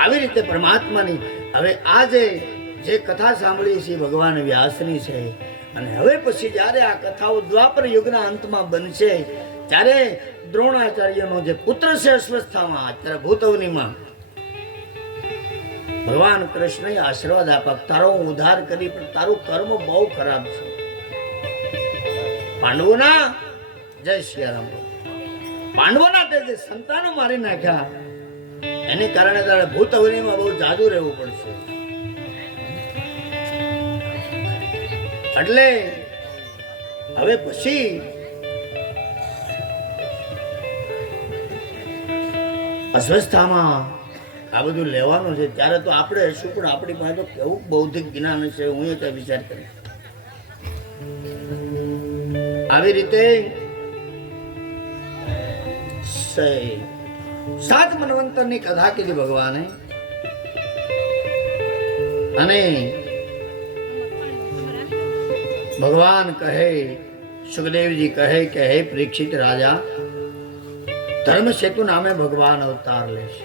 આવી રીતે પરમાત્માની હવે આ જે કથા સાંભળી છે ભગવાન વ્યાસની છે. અને હવે પછી જ્યારે આ કથાઓ દ્વાપર યુગના અંતમાં બનશે ત્યારે દ્રોણાચાર્યનો જે પુત્ર છે અશ્વત્થામા, અત્યારે ભૂતવનીમાં ભગવાન કૃષ્ણએ આશીર્વાદ આપ્યા, તારો હું ઉદ્ધાર કરી પણ તારું કર્મ બહુ ખરાબ છે. પાંડવોના જય સિયારામ, પાંડવોના તે જે સંતાનો મારી નાખ્યા એને કારણે તારે ભૂતવનીમાં બહુ જાદુ રહેવું પડશે. એટલે હવે પછી અસ્વસ્થામાં આ બધું લેવાનું છે ત્યારે તો આપણે શું પણ આપણી પાસે તો કેવું બૌદ્ધિક જ્ઞાન છે, હું એ ત્યાં વિચાર કરી. આવી રીતે 7 મન્વંતરની કથા કીધી ભગવાને. અને ભગવાન કહે, સુખદેવજી કહે કે હે પરીક્ષિત રાજા, ધર્મ સેતુ નામે ભગવાન અવતાર લેશે.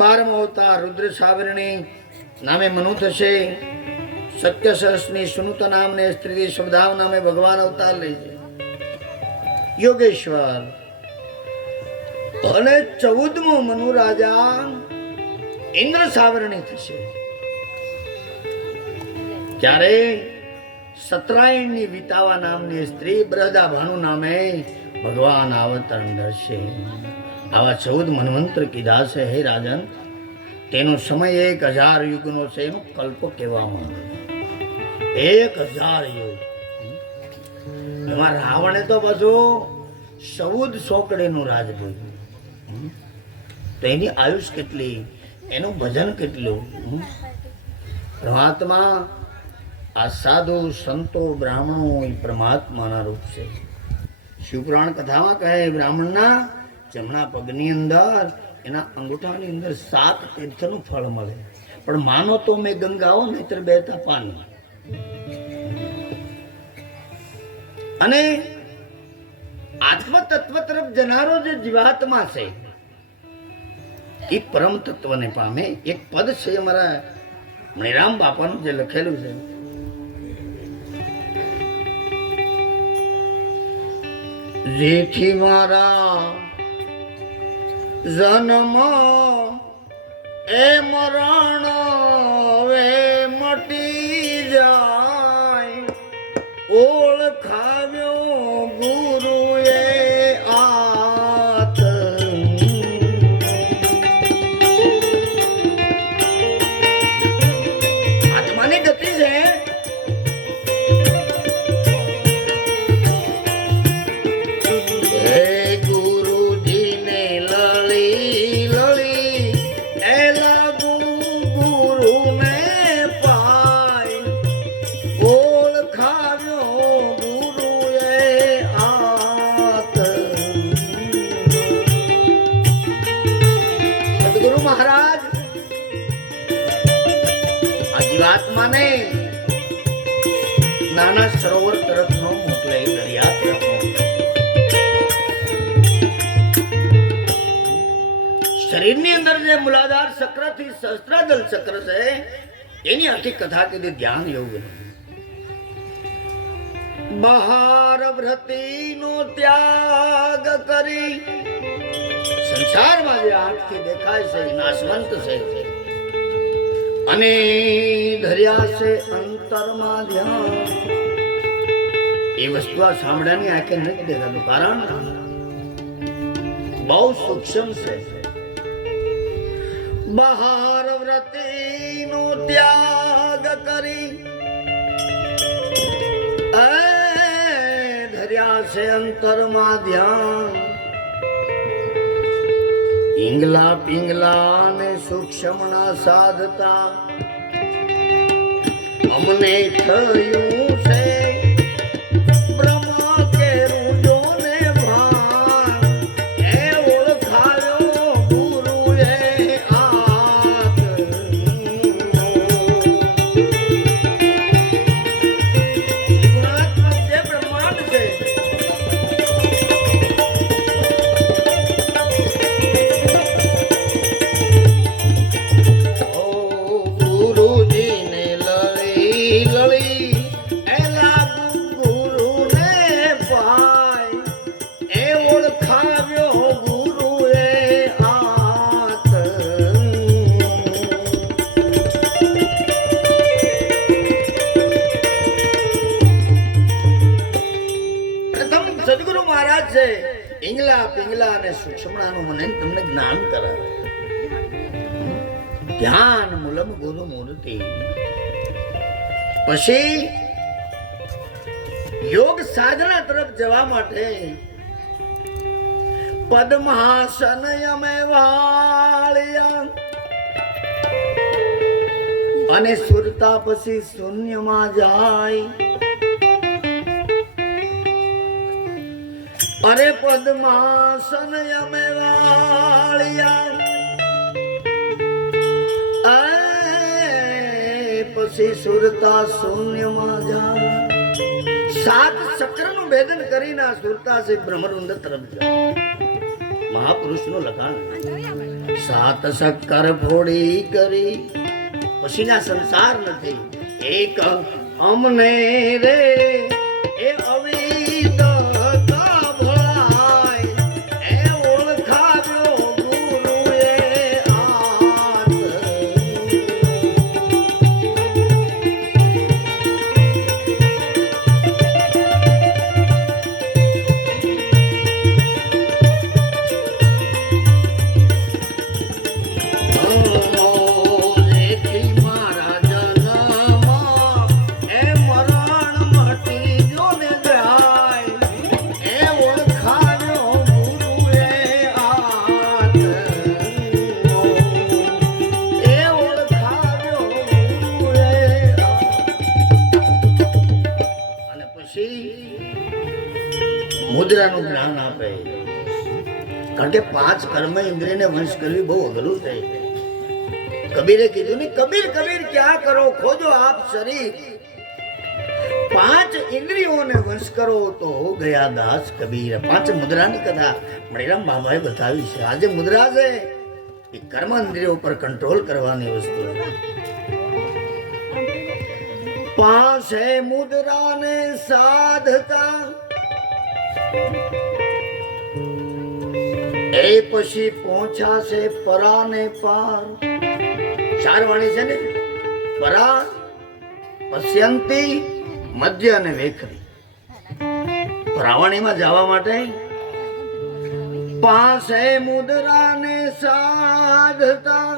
12મો અવતાર રુદ્ર સાવરણી નામે મનુ થશે. સત્ય સહસ્રની સુનુત નામને સ્ત્રી શબ્દાવ નામે ભગવાન અવતાર લેશે. યોગેશ્વર અને 14મો મનુ રાજા ઇન્દ્ર સાવરણી થશે. ત્યારે સતરાયણની વિતાવા નામની સ્ત્રી બ્રહદા ભાનુ નામે ભગવાન અવતરણ ધરશે. આવા 14 મન્વંતર કીધા છે હે રાજન. તેનો સમય 1000 યુગનો છે. એનો કલ્પ કહેવામાં આવે 1000 યુગ. એમાં રાવણે તો પાછું 14 સોકડીનું રાજ ભોગ્યું. તો એની આયુષ કેટલી, એનું ભજન કેટલું. પરમાત્મા આ સાધુ સંતો બ્રાહ્મણો એ પરમાત્માના રૂપ છે. શિવપુરાણ કથામાં કહે બ્રાહ્મણના જમણા પગની અંદર એના અંગૂઠાની અંદર 7 તીર્થનું ફળ મળે. પણ માનો તો મેં ગંગાઓ નહીતર બેતા પાણી. અને આત્મ તત્વ તરફ જનારો જે જીવાત્મા છે એ પરમ તત્વને પામે. એક પદ છે અમારા મણિરામ બાપાનું જે લખેલું છે, જેથી મારા જન્મ એ મરણ વે મટી જાય, ઓળખાવ્યો ગુરુએ આત્માની ગતિ છે. મહારાજ આ જીવાત્માને નાના સરોવર તરફ નો મોકલે, દરિયા તરફ. શરીરની અંદર જે મૂલાધાર ચક્ર થી સહસ્ત્રાદલ ચક્ર છે એની આખી કથા કીધી ધ્યાન યોગ. બહાર વ્રતિનો ત્યાગ કરી સંસારમાં જે આંખથી દેખાય છે નાશવંત છે, અને ધર્યા છે અંતરમાં ધ્યાન. એ વસ્તુ આ સાંભળ્યાની આંખે નથી દેખાતું, કારણ બહુ સૂક્ષ્મ છે. બહાર વ્રતિનો ત્યાગ કરી ધર્યા છે અંતરમાં ધ્યાન. પિંગલા પિંગલા ને સૂક્ષ્મના સાધતા અમને થયું છે બ્રહ્મ કે રૂજોને ભાન. એ ઓળખાયો ગુરુએ ગુણાત્મક જે બ્રહ્માંડ છે પિંગલા પિંગલા અને સૂક્ષ્મણાનું મને તમને જ્ઞાન કરાવે. ધ્યાન મૂલમ ગુરુ મૂર્તિ. પછી યોગ સાધના તરફ જવા માટે પદ્માસન અમે વાળ્યા, અને સુરતા પછી શૂન્યમાં જાય. અરે પદ્માસન અમે વાળ્યા, પછી સુરતા શૂન્યમાં જાય. 7 ચક્રનું ભેદન કરીને આ સુરતા છે બ્રહ્મરુંડ તરફ જાય. મહાપુરુષનું લખાણ 7 ચક્કર ફોડી કરી પછીના સંસાર નથી. એક અમને રે એ અવિદ પછી મુદ્રાનું જ્ઞાન આપે. કારણ કે 5 કર્મ ઇન્દ્રિયને વંશ કરવી બહુ અઘરું છે. કબીરે કીધું ને, કબીર કબીર ક્યાં કરો ખોજો આપ શરીર, 5 ઇન્દ્રિયોને વંશ કરો તો ગયા દાસ કબીર. 5 મુદ્રાની કથા મણિરામ બાબાએ બતાવી છે. આજે મુદ્રા છે એ કર્મ ઇન્દ્રિયો પર કંટ્રોલ કરવાની વસ્તુ છે. 5 મુદ્રાને સાધતા એ પછી પહોંચાશે પરાને પાર. 4 વાણી છે ને, પરા, પશ્યંતી, મધ્ય અને વેખરી. પરાવાણીમાં જવા માટે 5 મુદ્રાને સાધતા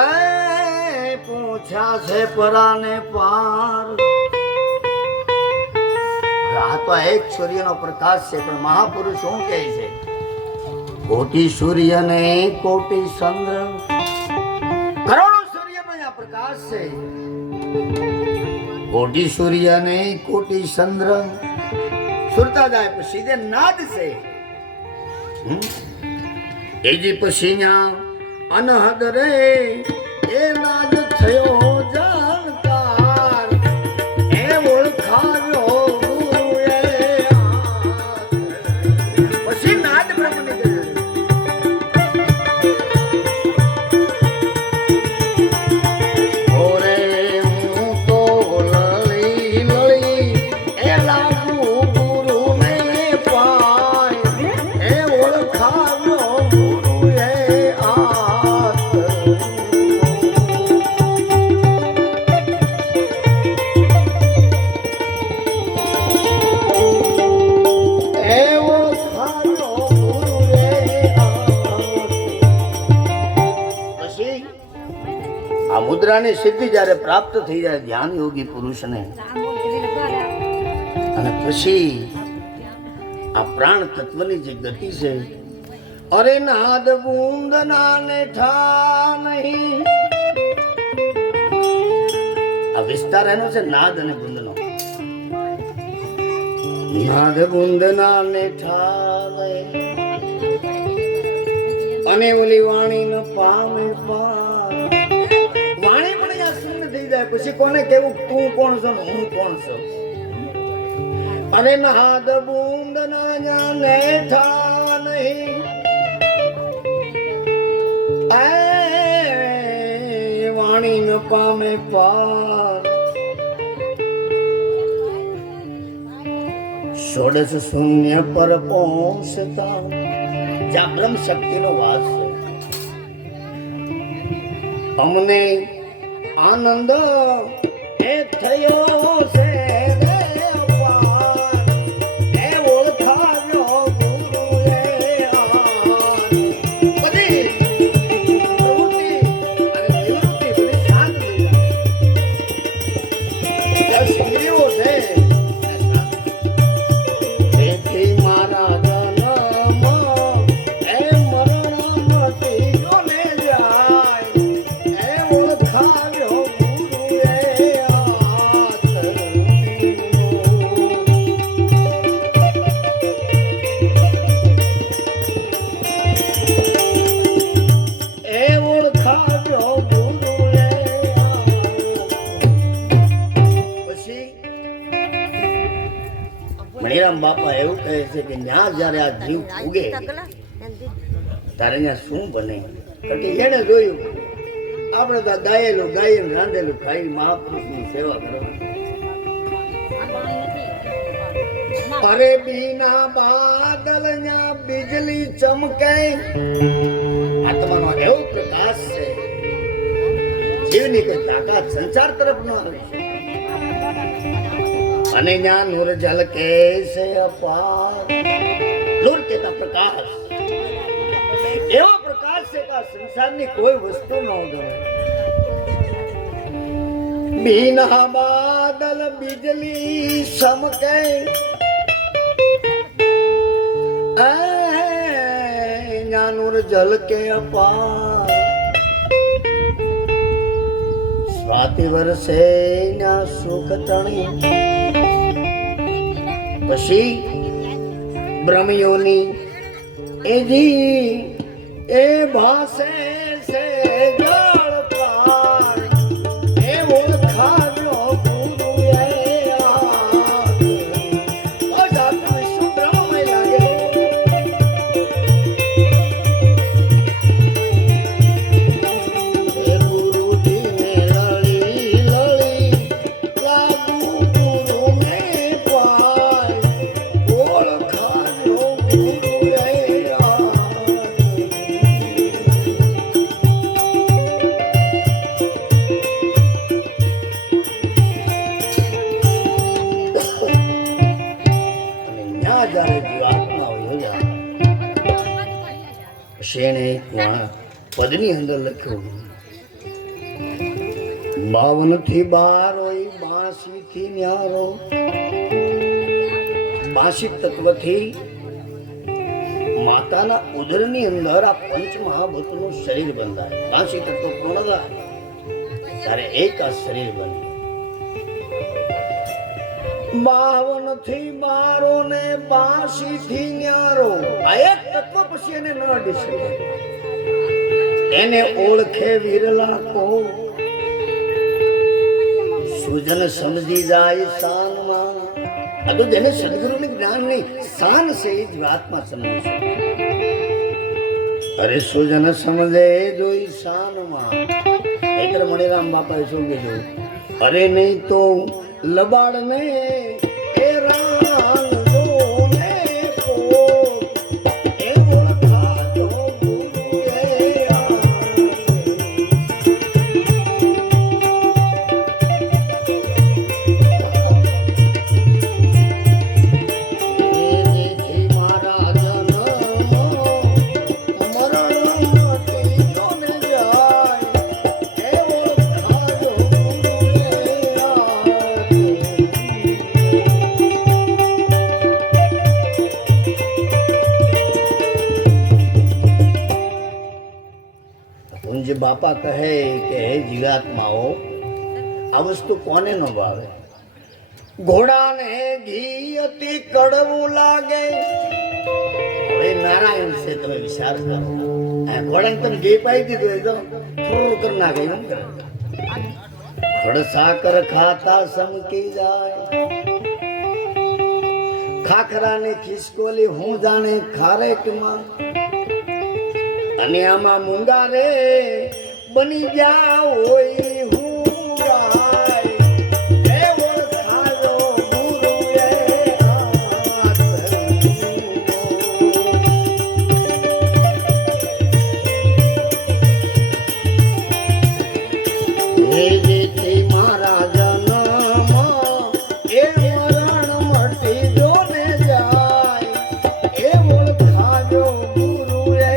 એ પહોંચાશે પરાને પાર. આ તો એક સૂર્યનો પ્રકાશ છે, પણ મહાપુરુષ શું કહે છે? કોટી સૂર્ય ને કોટી ચંદ્ર, કરોડો સૂર્યનો અહીંયા પ્રકાશ છે. કોટી સૂર્ય ને કોટી ચંદ્ર સુરતા જાય પછી જે નાદ છે એ જે પછી અનહદ રે એ નાદ થયો જાણકાર એ ઓળખાવ્યો મુદ્રાની સિદ્ધિ જ્યારે પ્રાપ્ત થઈ જાય ધ્યાન યોગી પુરુષને, અને પછી આ પ્રાણ તત્વની જે ગતિ છે, અરે નાદ બુંદના ને ઠા નહીં. આ વિસ્તાર એનો છે નાદ અને બુંદનો. નાદ બુંદના ને ઠા નહીં અને ઓલી વાણી ન પામે પાર. વાણી પણ અહીંયા શૂન્ય થઈ જાય પછી કોને કેવું તું કોણ છો ને હું કોણ છું? અરે નાદ બુંદ ના ને ઠા નહીં વાણી ન પામે પાર. ષોડશ શૂન્ય પર પહોંચતા જ્યાં બ્રહ્મ શક્તિનો વાસ છે. અમને આનંદ એ થયો છે મણિરામ બાપા એવું કહે છે કે ત્યાં જયારે આ જીવ ઉગે તારે ત્યાં શું બને? કારણ કે એને જોયું આપણે તો ગાયેલું ગાઈને રાંધેલું ખાઈ મહાપુરુષની સેવા કરો. અરે બીના બાદલ ન્યા બીજલી ચમકે. આત્માનો એવો પ્રકાશ છે, જીવની કોઈ તાકાત સંસાર તરફ ન આવી છે. અને ત્યાં નૂર ઝલકે છે અપાર. નૂર કેતા પ્રકાશ, એવો પ્રકાશ છે કે સંસારની કોઈ વસ્તુ ન ગમે. બીના બાદલ બીજલી ચમકે નૂર ઝલકે અપાર. સ્વાતિ વર્ષે ના સુખ તણી પછી બ્રહ્મયોની એજી એ ભાસે છે જળ પાર એ ઓળખાનો ગુરુ એ ઓ જાત વિશ્વ બ્રહ્મમય લાગે એ ગુરુજી ને લળી લળી લાગુ ગુરુ ને પાય ઓળખાનો ગુરુ એ શેણે પદની અંદર લખ્યું 52 થી 12 82 થી ન્યારો બાંસી તત્વથી માતાના ઉદરની અંદર આ પંચ મહાભૂતનું શરીર બંધાય. બાંસી તત્વ પૂર્ણ થાય ત્યારે એક આ શરીર બને. 52 થી 12 ને 82 થી ન્યારો આ એક તત્વ પછી એને ન અડી શકે. એને ઓળખે વિરલા કો સુજન સમજી જાય શાનમાં. આ તો જેને સદગુરુનું જ્ઞાન નહીં શાન છે એ જ વાતમાં સમજે છે. અરે સુજન સમજે જોઈ શાનમાં. એટલે મણિરામ બાપાએ શું કીધું? અરે નહીં તો લબાડ ને એ રાન જો ને કો એ ઓળખાજો ગુરુ એ જેથી મારા જન્મ મરણમાંથી જોને જાય એ ઓળખાજો પૂજ્ય બાપા કહે કે હે જીવાત્માઓ આ વસ્તુ કોને ન ભાવે? ઘોડાને ઘી અતિ કડવું લાગે. હવે નારાયણ છે તમે વિચાર કરો. આ ઘોડાને તમે ઘી પાઈ દીધું હોય તો થોડું કરી નાખે એમ કરે. ખડ સાકર ખાતા સમકી જાય. ખાખરાની ખિસકોલી હું જાણે ખારેકમાં અને આમાં મૂંગા રે બની ગયા હોય હું ગાય. એ ઓળખાજો ગુરુ એ જેથી મારા જન્મ એ મરણ મટી જોને જાય એ ઓળખાજો ગુરુ એ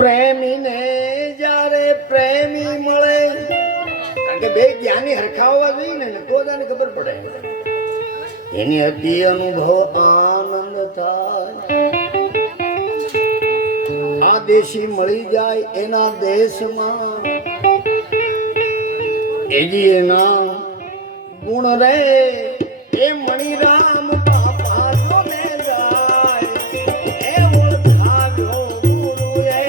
પ્રેમીને જ્યારે પ્રેમી મળે, કારણ કે બે જ્ઞાની હરખા હોવા જોઈએ ને તો જ આને ખબર પડે. એની અતિ અનુભવ આનંદ થાય. આ દેશી મળી જાય એના દેશમાં એજી એના ગુણ રે એ મણિરામ બાપા જોને જાય એ ઓળખાજો ગુરુ એ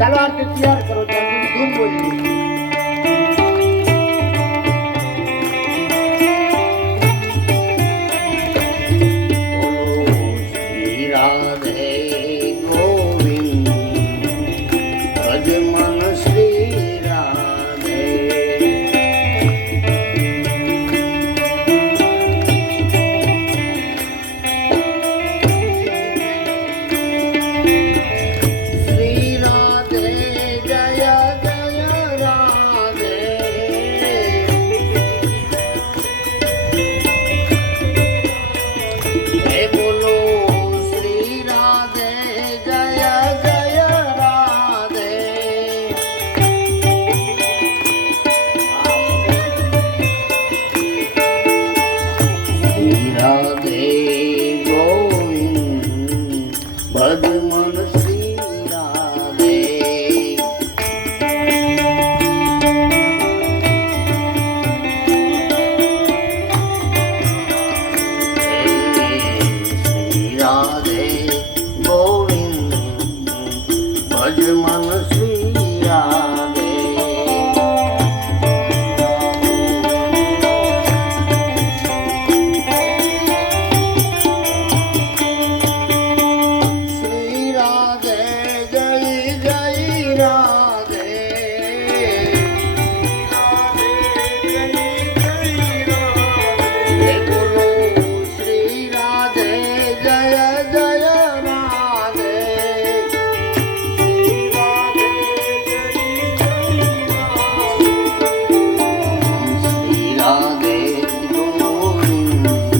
ચાલો આરતી તૈયાર કરો ત્યાં ધૂન બોલી. શ્રી રાધે ગોવિંદ ભજ મન શ્રી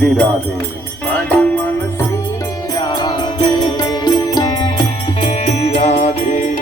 શ્રી રાધે ભજ મન શ્રી રાધે શ્રી રાધે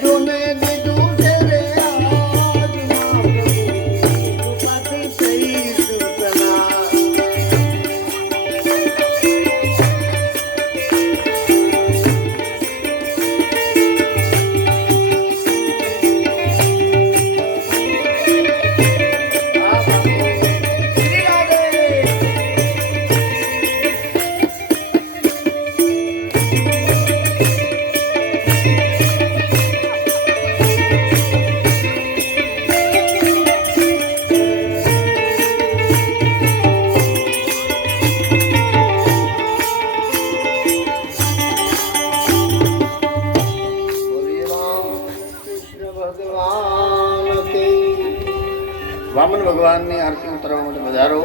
જોને દીધું છે રે ભગવાન કી વામન ભગવાનની આરતી ઉતારવા માટે વધારો.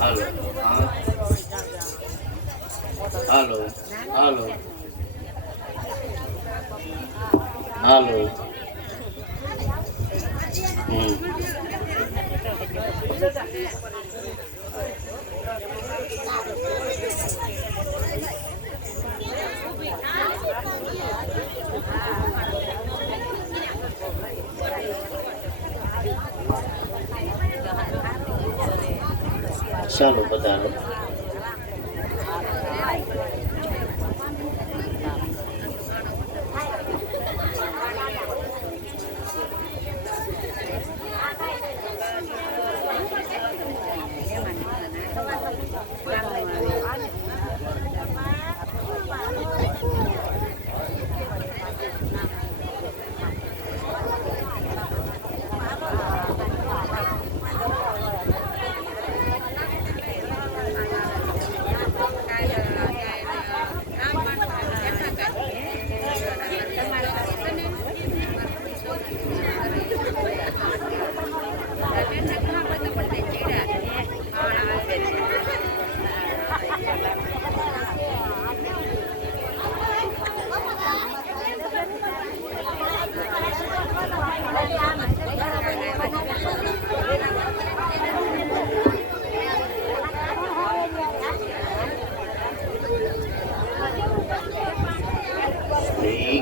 હાલો હાલો હાલો હાલો. ચાલો બધાને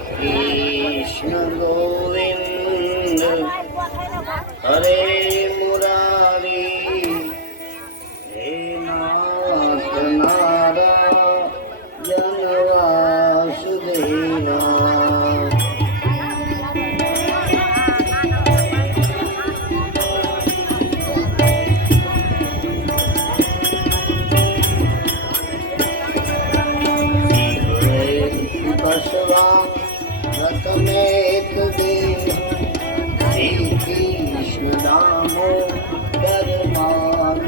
કૃષ્ણ ગોવિંદ હરે મુરારી હે નાથ નારાયણ વાસુદેવા. રતમેત દેવ શ્રી કૃષ્ણ નામો દરબાર.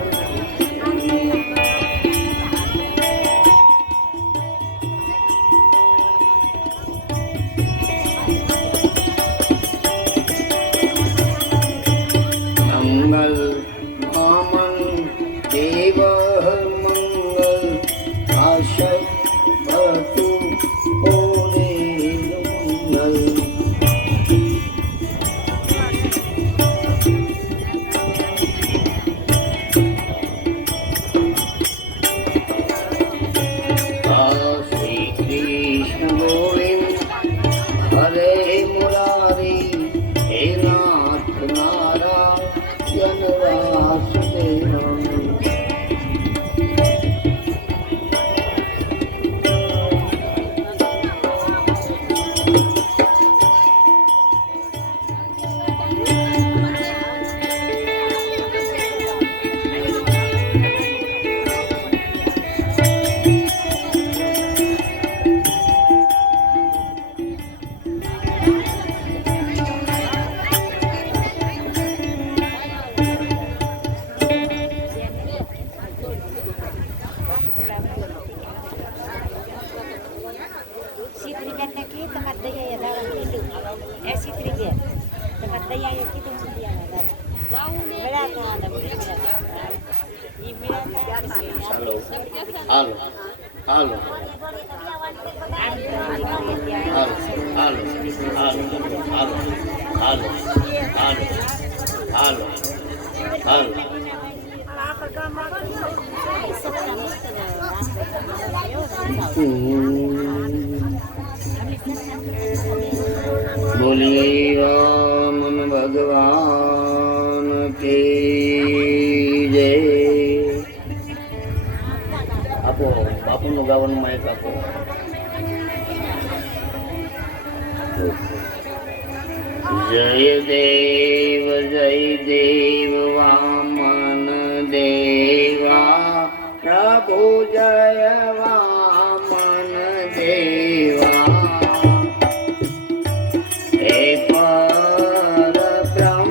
મંગલ મામન દેવ મંગલ આશય ભતુ હાલો હાલો હાલો હાલો હાલો હાલો હાલો હાલો હાલો. બોલીએ વામન ભગવાન કી જય. આપો બાપુનું ગાવાનું માઇક આપો. જય દેવ વામન દેવા પ્રભુ જય વામન દેવા. હે પર બ્રહ્મ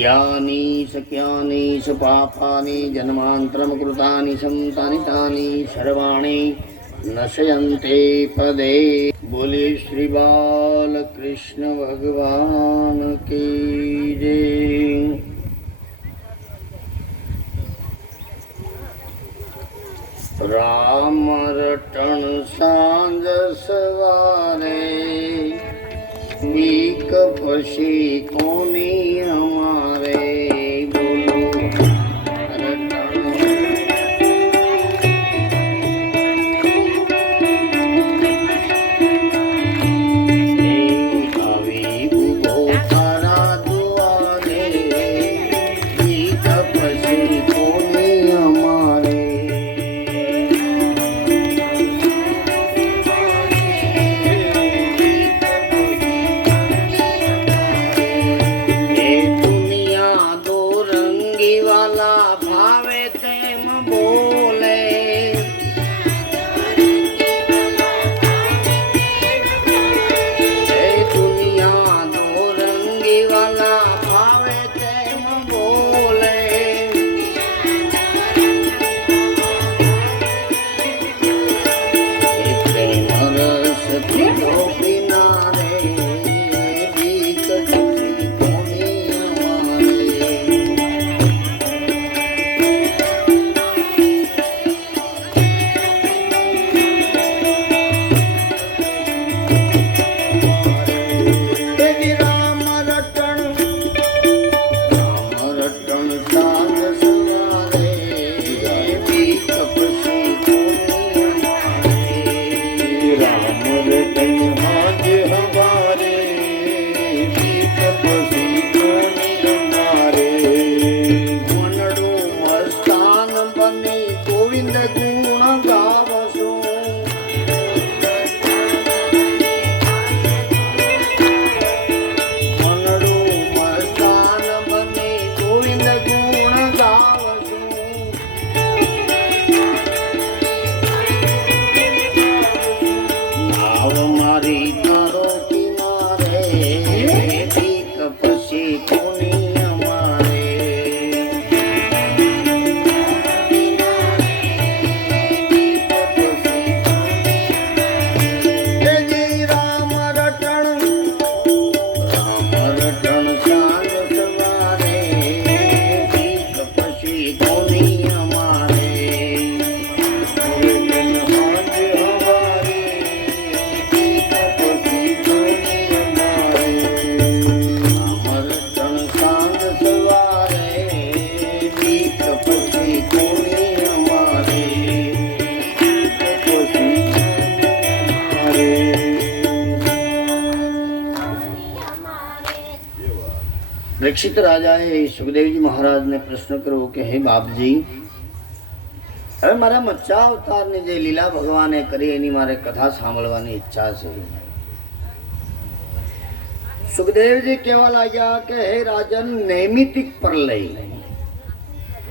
यानि शक्यानि सुपापानि जन्मान्तरं कृतानि संतानि तानि सर्वाणि नश्यन्ते पदे। बोले श्री बाल कृष्ण भगवान की जय। राम रटन सांझ सवारे बीक पशी कोनी हमारे। बोलो परीक्षित राजाए सुखदेवजी महाराज ने प्रश्न કર્યો કે હે બાપજી, હવે મારા મચ્છા અવતારની જે લીલા ભગવાને કરી એની મારે કથા સાંભળવાની ઈચ્છા છે। સુખદેવજી કહેવા લાગ્યા કે હે રાજન, નૈમિતિક પ્રલય,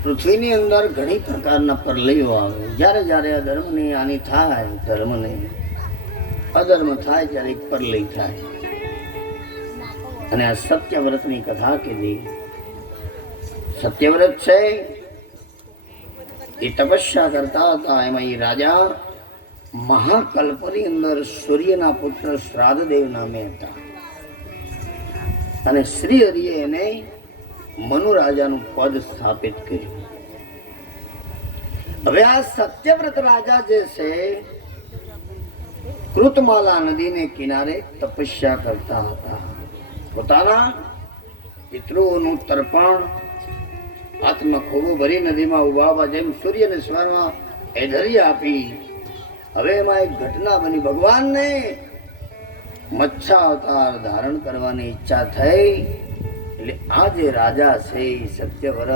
પૃથ્વીની અંદર ઘણી પ્રકારના પ્રલયો આવે। જ્યારે જ્યારે અધર્મની હાનિ થાય, ધર્મને અધર્મ થાય ત્યારે એક પ્રલય થાય। અને આ સત્યવ્રતની કથા કીધી। સત્યવ્રત છે એ તપસ્યા કરતા હતા। એમાં એ રાજા મહાકલ્પની અંદર સૂર્યના પુત્ર શ્રાદ્ધદેવ નામે હતા અને શ્રી હરિએ એને મનુ રાજાનું પદ સ્થાપિત કર્યું। હવે આ સત્યવ્રત રાજા જે છે કૃતમાલા નદીને કિનારે તપસ્યા કરતા હતા। પોતાના પિતૃઓનું તર્પણ હાથમાં ખોબો ભરી નદીમાં ઉભાવા, જેમ સૂર્યને સવારમાં એધરી આપી। હવે એમાં એક ઘટના બની। ભગવાનને મચ્છા અવતાર ધારણ કરવાની ઈચ્છા થઈ। એટલે આ જે રાજા છે સત્યવ્રત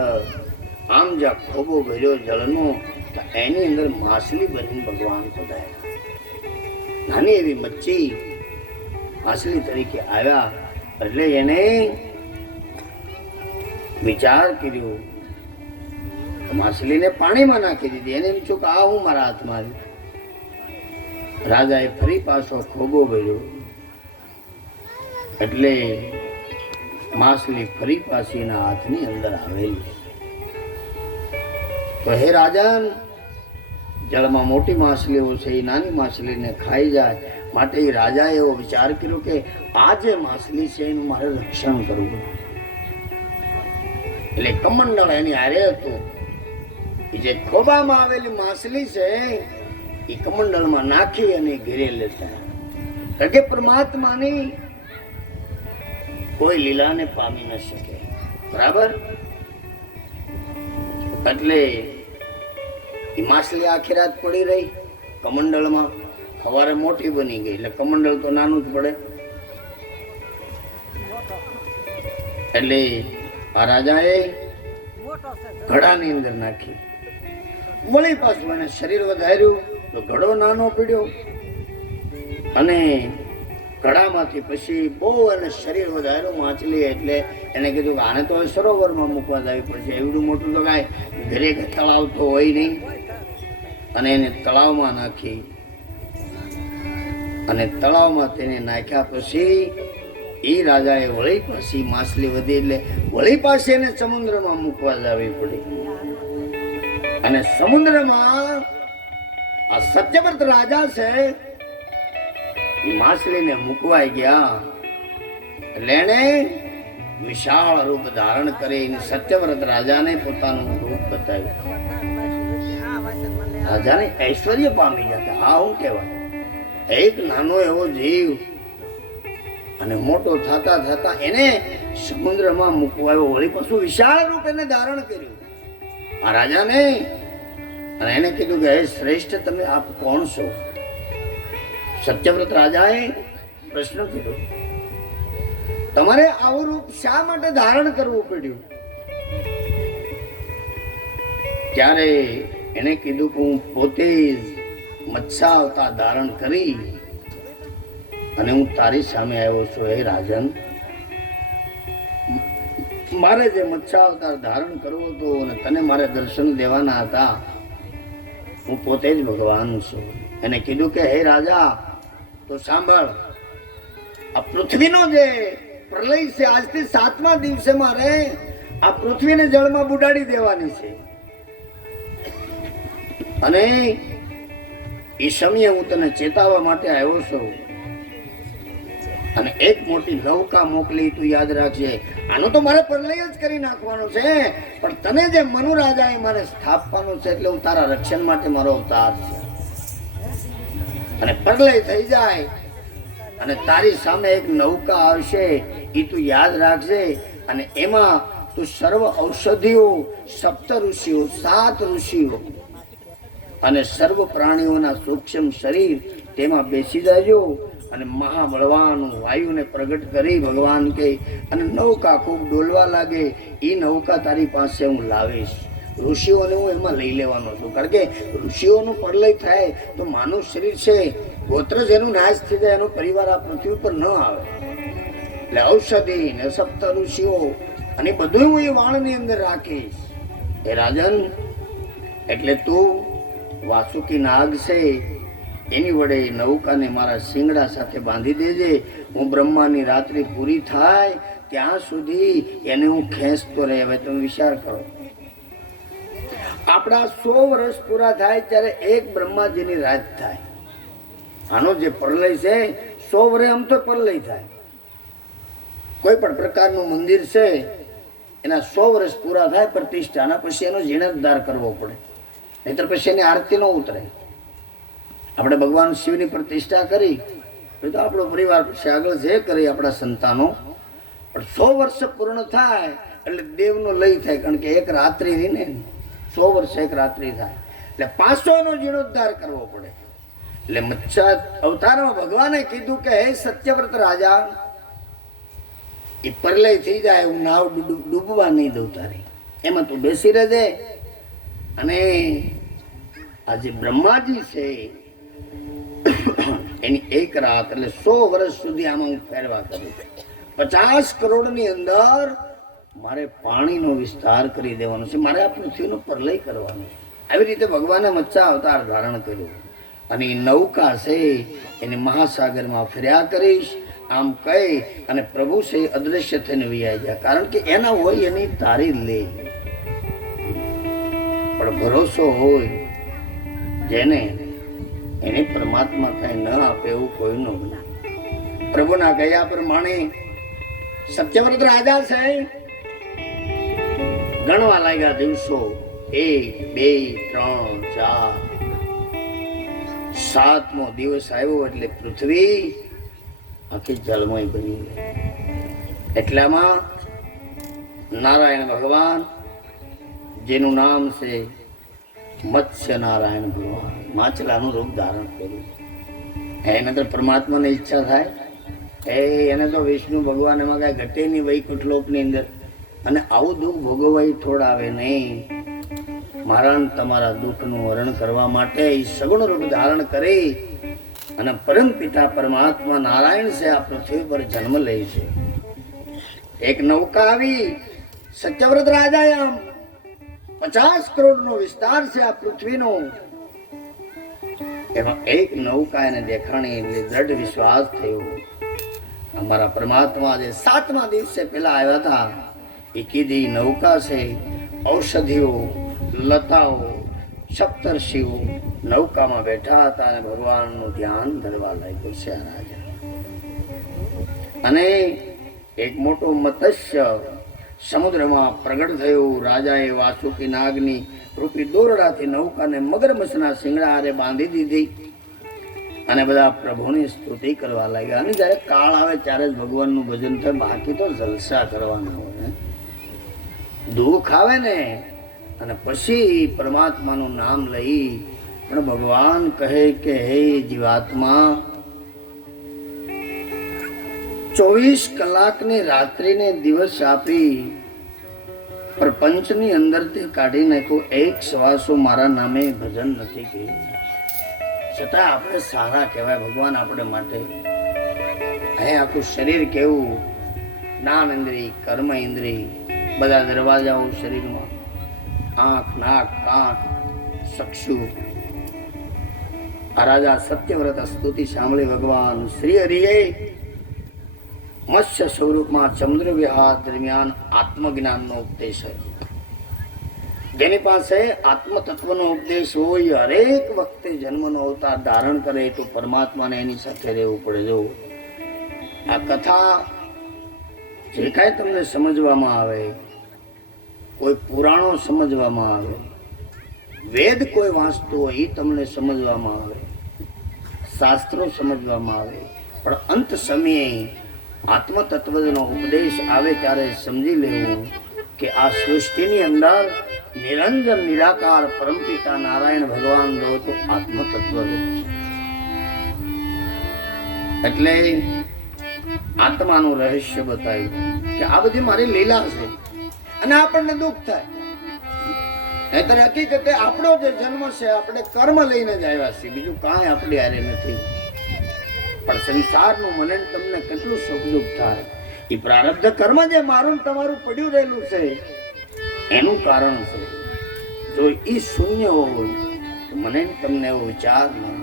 આમ જ્યાં ખોબો ભર્યો જળનો, એની અંદર માછલી બની ભગવાન પધાર્યા। નાની એવી મચ્છી માછલી તરીકે આવ્યા। એટલે એને વિચાર કર્યો, માછલીને પાણીમાં નાખી દીધી। એને એમ છું કે આ હું મારા હાથમાં આવી। રાજાએ ફરી પાછો ખોબો ભર્યો। એટલે માછલી ફરી પાછી હાથની અંદર આવેલી. તો હે રાજન, જળમાં મોટી માછલીઓ છે એ નાની માછલીને ખાઈ જાય, માટે એ રાજાએ એવો વિચાર કર્યો કે આ જે માછલી છે એનું મારે રક્ષણ કરવું. એટલે કમંડળ એની હારે હતું. એ જે ખોબામાં આવેલી માછલી છે એ કમંડળમાં નાખી અને ઘેરે લેતા, કારણ કે પરમાત્માની કોઈ લીલાને પામી ન શકે. બરાબર? એટલે એ માછલી આખી રાત પડી રહી કમંડળમાં. સવારે મોટી બની ગઈ એટલે કમંડળ તો નાનું જ પડે. એટલે આ રાજાએ ઘડાની અંદર નાખી. વળી પાછું એને શરીર વધાર્યું તો ઘડો નાનો પીડ્યો, અને ઘડામાંથી પછી બહુ એને શરીર વધાર્યું માછલી. એટલે એને કીધું કે આને તો સરોવરમાં મૂકવા જવી પડશે, એવડું મોટું તો કાંઈ ઘરે તળાવ તો હોય નહીં. અને એને તળાવમાં નાખી, અને તળાવમાં તેને નાખ્યા પછી એ રાજાએ વળી પાછી માછલી વધી એટલે વળી પાછી એને સમુદ્રમાં મૂકવા જવી પડી. અને સમુદ્રમાં આ સત્યવ્રત રાજા છે એ માછલીને મૂકવાઈ ગયા. એટલે એને વિશાળ રૂપ ધારણ કરીને સત્યવ્રત રાજાને પોતાનું રૂપ બતાવ્યું. રાજાને ઐશ્વર્ય પામી ગયા. આ શું કહેવાય? એક નાનો એવો જીવ અને મોટો થતા થતા એને સમુદ્રમાં મૂકવાયો, વળી પાછું વિશાળ રૂપ એને ધારણ કર્યું આ રાજાને. અને એને કીધું કે હે શ્રેષ્ઠ, તમે આપ કોણ છો? સત્યવ્રત રાજાએ પ્રશ્ન કર્યો, તમારે આવું રૂપ શા માટે ધારણ કરવું પડ્યું? ત્યારે એને કીધું કે હું પોતે જ મત્સ્યાવતાર ધારણ કરી અને હું તારી સામે આવ્યો છું. હે રાજન, મારે જે મત્સ્યાવતાર ધારણ કરવો હતો અને તને મારે દર્શન દેવાના હતા, હું પોતે જ ભગવાન છું. એને કીધું કે હે રાજા, તો સાંભળ, આ પૃથ્વીનો જે પ્રલય છે, આજથી 7મા દિવસે મારે આ પૃથ્વીને જળમાં બુડાડી દેવાની છે. અને એ સમયે હું તને ચેતાવવા માટે આવ્યો છું. અને એક મોટી નૌકા મોકલી, તું યાદ રાખજે. આનો તો મારે પ્રલય જ કરી નાખવાનો છે, પણ તને જે મનુ રાજાએ મારે સ્થાપવાનો છે, એટલે હું તારા રક્ષણ માટે મારો અવતાર છે. અને પ્રલય થઈ જાય અને તારી સામે એક નૌકા આવશે, એ તું યાદ રાખજે. અને એમાં તું સર્વ ઔષધિઓ, 7 ઋષિઓ, 7 ઋષિઓ અને સર્વ પ્રાણીઓના સૂક્ષ્મ શરીર તેમાં બેસી જજો. અને મહાબળવાન વાયુને પ્રગટ કરી ભગવાન કહે, અને નૌકા ખૂબ ડોલવા લાગે. એ નૌકા તારી પાસે હું લાવીશ. ઋષિઓને હું એમાં લઈ લેવાનો છું, કારણ કે ઋષિઓનું પ્રલય થાય તો માનવ શરીર છે, ગોત્ર જેનું નાશ થઈ જાય, એનો પરિવાર આ પૃથ્વી પર ન આવે. એટલે ઔષધિ ને 7 ઋષિઓ અને બધું હું એ વાણની અંદર રાખીશ. હે રાજન, એટલે તું વાસુકી નાગ છે એની વડે નૌકાને મારા શિંગડા સાથે બાંધી દેજે. હું બ્રહ્માની રાત્રિ પૂરી થાય ત્યાં સુધી એને હું ખેંચતો રહે. હવે તમે વિચાર કરો, આપણા 100 વર્ષ પૂરા થાય ત્યારે એક બ્રહ્માજીની રાત થાય. આનો જે પ્રલય છે 100 વર્ષ આમ તો પ્રલય થાય. કોઈ પણ પ્રકારનું મંદિર છે એના 100 વર્ષ પૂરા થાય પ્રતિષ્ઠાના, પછી એનો જીર્ણોદ્ધાર કરવો પડે, નહીતર પછી એની આરતી ન ઉતરે. આપણે ભગવાન શિવની પ્રતિષ્ઠા કરી તો આપણો પરિવાર પછી આગળ જે કરી આપણા સંતાનો, પણ 100 વર્ષ પૂર્ણ થાય એટલે દેવનો લય થાય, કારણ કે એક રાત્રિ રહીને 100 વર્ષ એક રાત્રિ થાય એટલે 500 નો જીર્ણોદ્ધાર કરવો પડે. એટલે મત્સ્ય અવતારમાં ભગવાને કીધું કે હે સત્યવ્રત રાજા, એ પ્રલય થઈ જાય, હું નાવ ડૂબવા નહીં દઉં તારી, એમાં તું બેસી રહેજે. અને આ જે બ્રહ્માજી છે એની એક રાત એટલે 100 વર્ષ સુધી આમાં હું ફેરવા કરું. 50 કરોડની અંદર મારે પાણીનો વિસ્તાર કરી દેવાનો છે, મારે આ પૃથ્વીનો પ્રલય કરવાનો છે. આવી રીતે ભગવાને મત્સ્ય અવતાર ધારણ કર્યું. અને એ નૌકા છે એને મહાસાગરમાં ફર્યા કરીશ. આમ કહી અને પ્રભુ છે અદ્રશ્ય થઈને વિયા ગયા, કારણ કે એના હોય એની તારી લે. પણ ભરોસો હોય જેને, એને પરમાત્મા કઈ ન આપે એવું કોઈનો નહીં. પ્રભુના ગયા પ્રમાણે સત્યવ્રત રાજા છે ગણવા લાગ્યા દિવસો. 1 2 3 4 7મો દિવસ આવ્યો એટલે પૃથ્વી આખી જળમય બની ગઈ. એટલામાં નારાયણ ભગવાન, જેનું નામ છે મત્સ્ય નારાયણ ભગવાન, માછલાનું રૂપ ધારણ કર્યું. એને તો પરમાત્માની ઈચ્છા થાય, એને તો વિષ્ણુ ભગવાન એમાં કઈ ઘટે નહીં વૈકુંઠ લોકની અંદર. અને આવું દુઃખ ભોગવવા છોડાવે નહીં. મારા તમારા દુઃખનું હરણ કરવા માટે સગુણ રૂપ ધારણ કરી અને પરમ પિતા પરમાત્મા નારાયણ છે આ પૃથ્વી પર જન્મ લે છે. એક નૌકા આવી સત્યવ્રત રાજા, આમ 50 કરોડનો વિસ્તાર છે આ પૃથ્વીનો. એમાં એક નૌકા એને દેખાણી એટલે દ્રઢ વિશ્વાસ થયો, અમારા પરમાત્મા જે 7મા દિવસે પેલા આવ્યા હતા એ કીધી નૌકા છે. ઔષધિઓ, લતાઓ, સપ્તર્ષિઓ નૌકામાં બેઠા હતા અને ભગવાનનું ધ્યાન ધરવા લાગ્યો છે આ રાજા. અને એક મોટો મત્સ્ય સમુદ્રમાં પ્રગટ થયું. રાજાએ વાસુકી નાગની રૂપી દોરડાથી નૌકાને મગરમચ્છના શિંગડા બાંધી દીધી અને બધા પ્રભુની સ્તુતિ કરવા લાગ્યા. અને જ્યારે કાળ આવે ત્યારે જ ભગવાનનું ભજન થાય, બાકી તો જલસા કરવાના હોય. દુઃખ આવે ને અને પછી પરમાત્માનું નામ લઈ. પણ ભગવાન કહે કે હે જીવાત્મા, 24 કલાકની રાત્રિને દિવસ આપી પ્રપંચની અંદરથી કાઢી નાખ્યો. એક શ્વાસો મારા નામે ભજન નથી કર્યું. છતાં આપણે સારા કહેવાય ભગવાન આપણે માટે. અહીં આખું શરીર કેવું, જ્ઞાન ઇન્દ્રિય, કર્મ ઇન્દ્રિય, બધા દરવાજાઓ શરીરમાં, આંખ, નાક, કાન, ચક્ષુ. આ રાજા સત્યવ્રત સ્તુતિ સાંભળી ભગવાન શ્રી હરિએ મત્સ્ય સ્વરૂપમાં ચંદ્ર વિહાર દરમિયાન આત્મજ્ઞાનનો ઉપદેશ છે. જેની પાસે આત્મ તત્વનો ઉપદેશ હોય, હરેક વખતે જન્મનો અવતાર ધારણ કરે તો પરમાત્માને એની સાથે રહેવું પડે. જો આ કથા જે કાંઈ તમને સમજવામાં આવે, કોઈ પુરાણો સમજવામાં આવે, વેદ કોઈ વાંચતું હોય એ તમને સમજવામાં આવે, શાસ્ત્રો સમજવામાં આવે, પણ અંત સમયે આત્મ તત્વનો ઉપદેશ આવે ત્યારે સમજી લેવું કે આ સૃષ્ટિની અંદર નિરંજન નિરાકાર પરમપિતા નારાયણ ભગવાન જો તો આત્મ તત્વ છે. એટલે આત્માનું રહસ્ય બતાવ્યું કે આ બધી મારી લીલા છે. અને આપણને દુઃખ થાય, નહીંતર હકીકતે આપણો જે જન્મ છે આપણે કર્મ લઈને જ આવ્યા છીએ, બીજું કાંઈ આપણી હારે નથી. પણ સંસારનું મને તમને કેટલું સુખ દુઃખ થાય, એ પ્રારબ્ધ કર્મ જે મારું તમારું પડ્યું રહેલું છે એનું કારણ છે. જો એ શૂન્ય હોય તો મને તમને એવો વિચાર ના.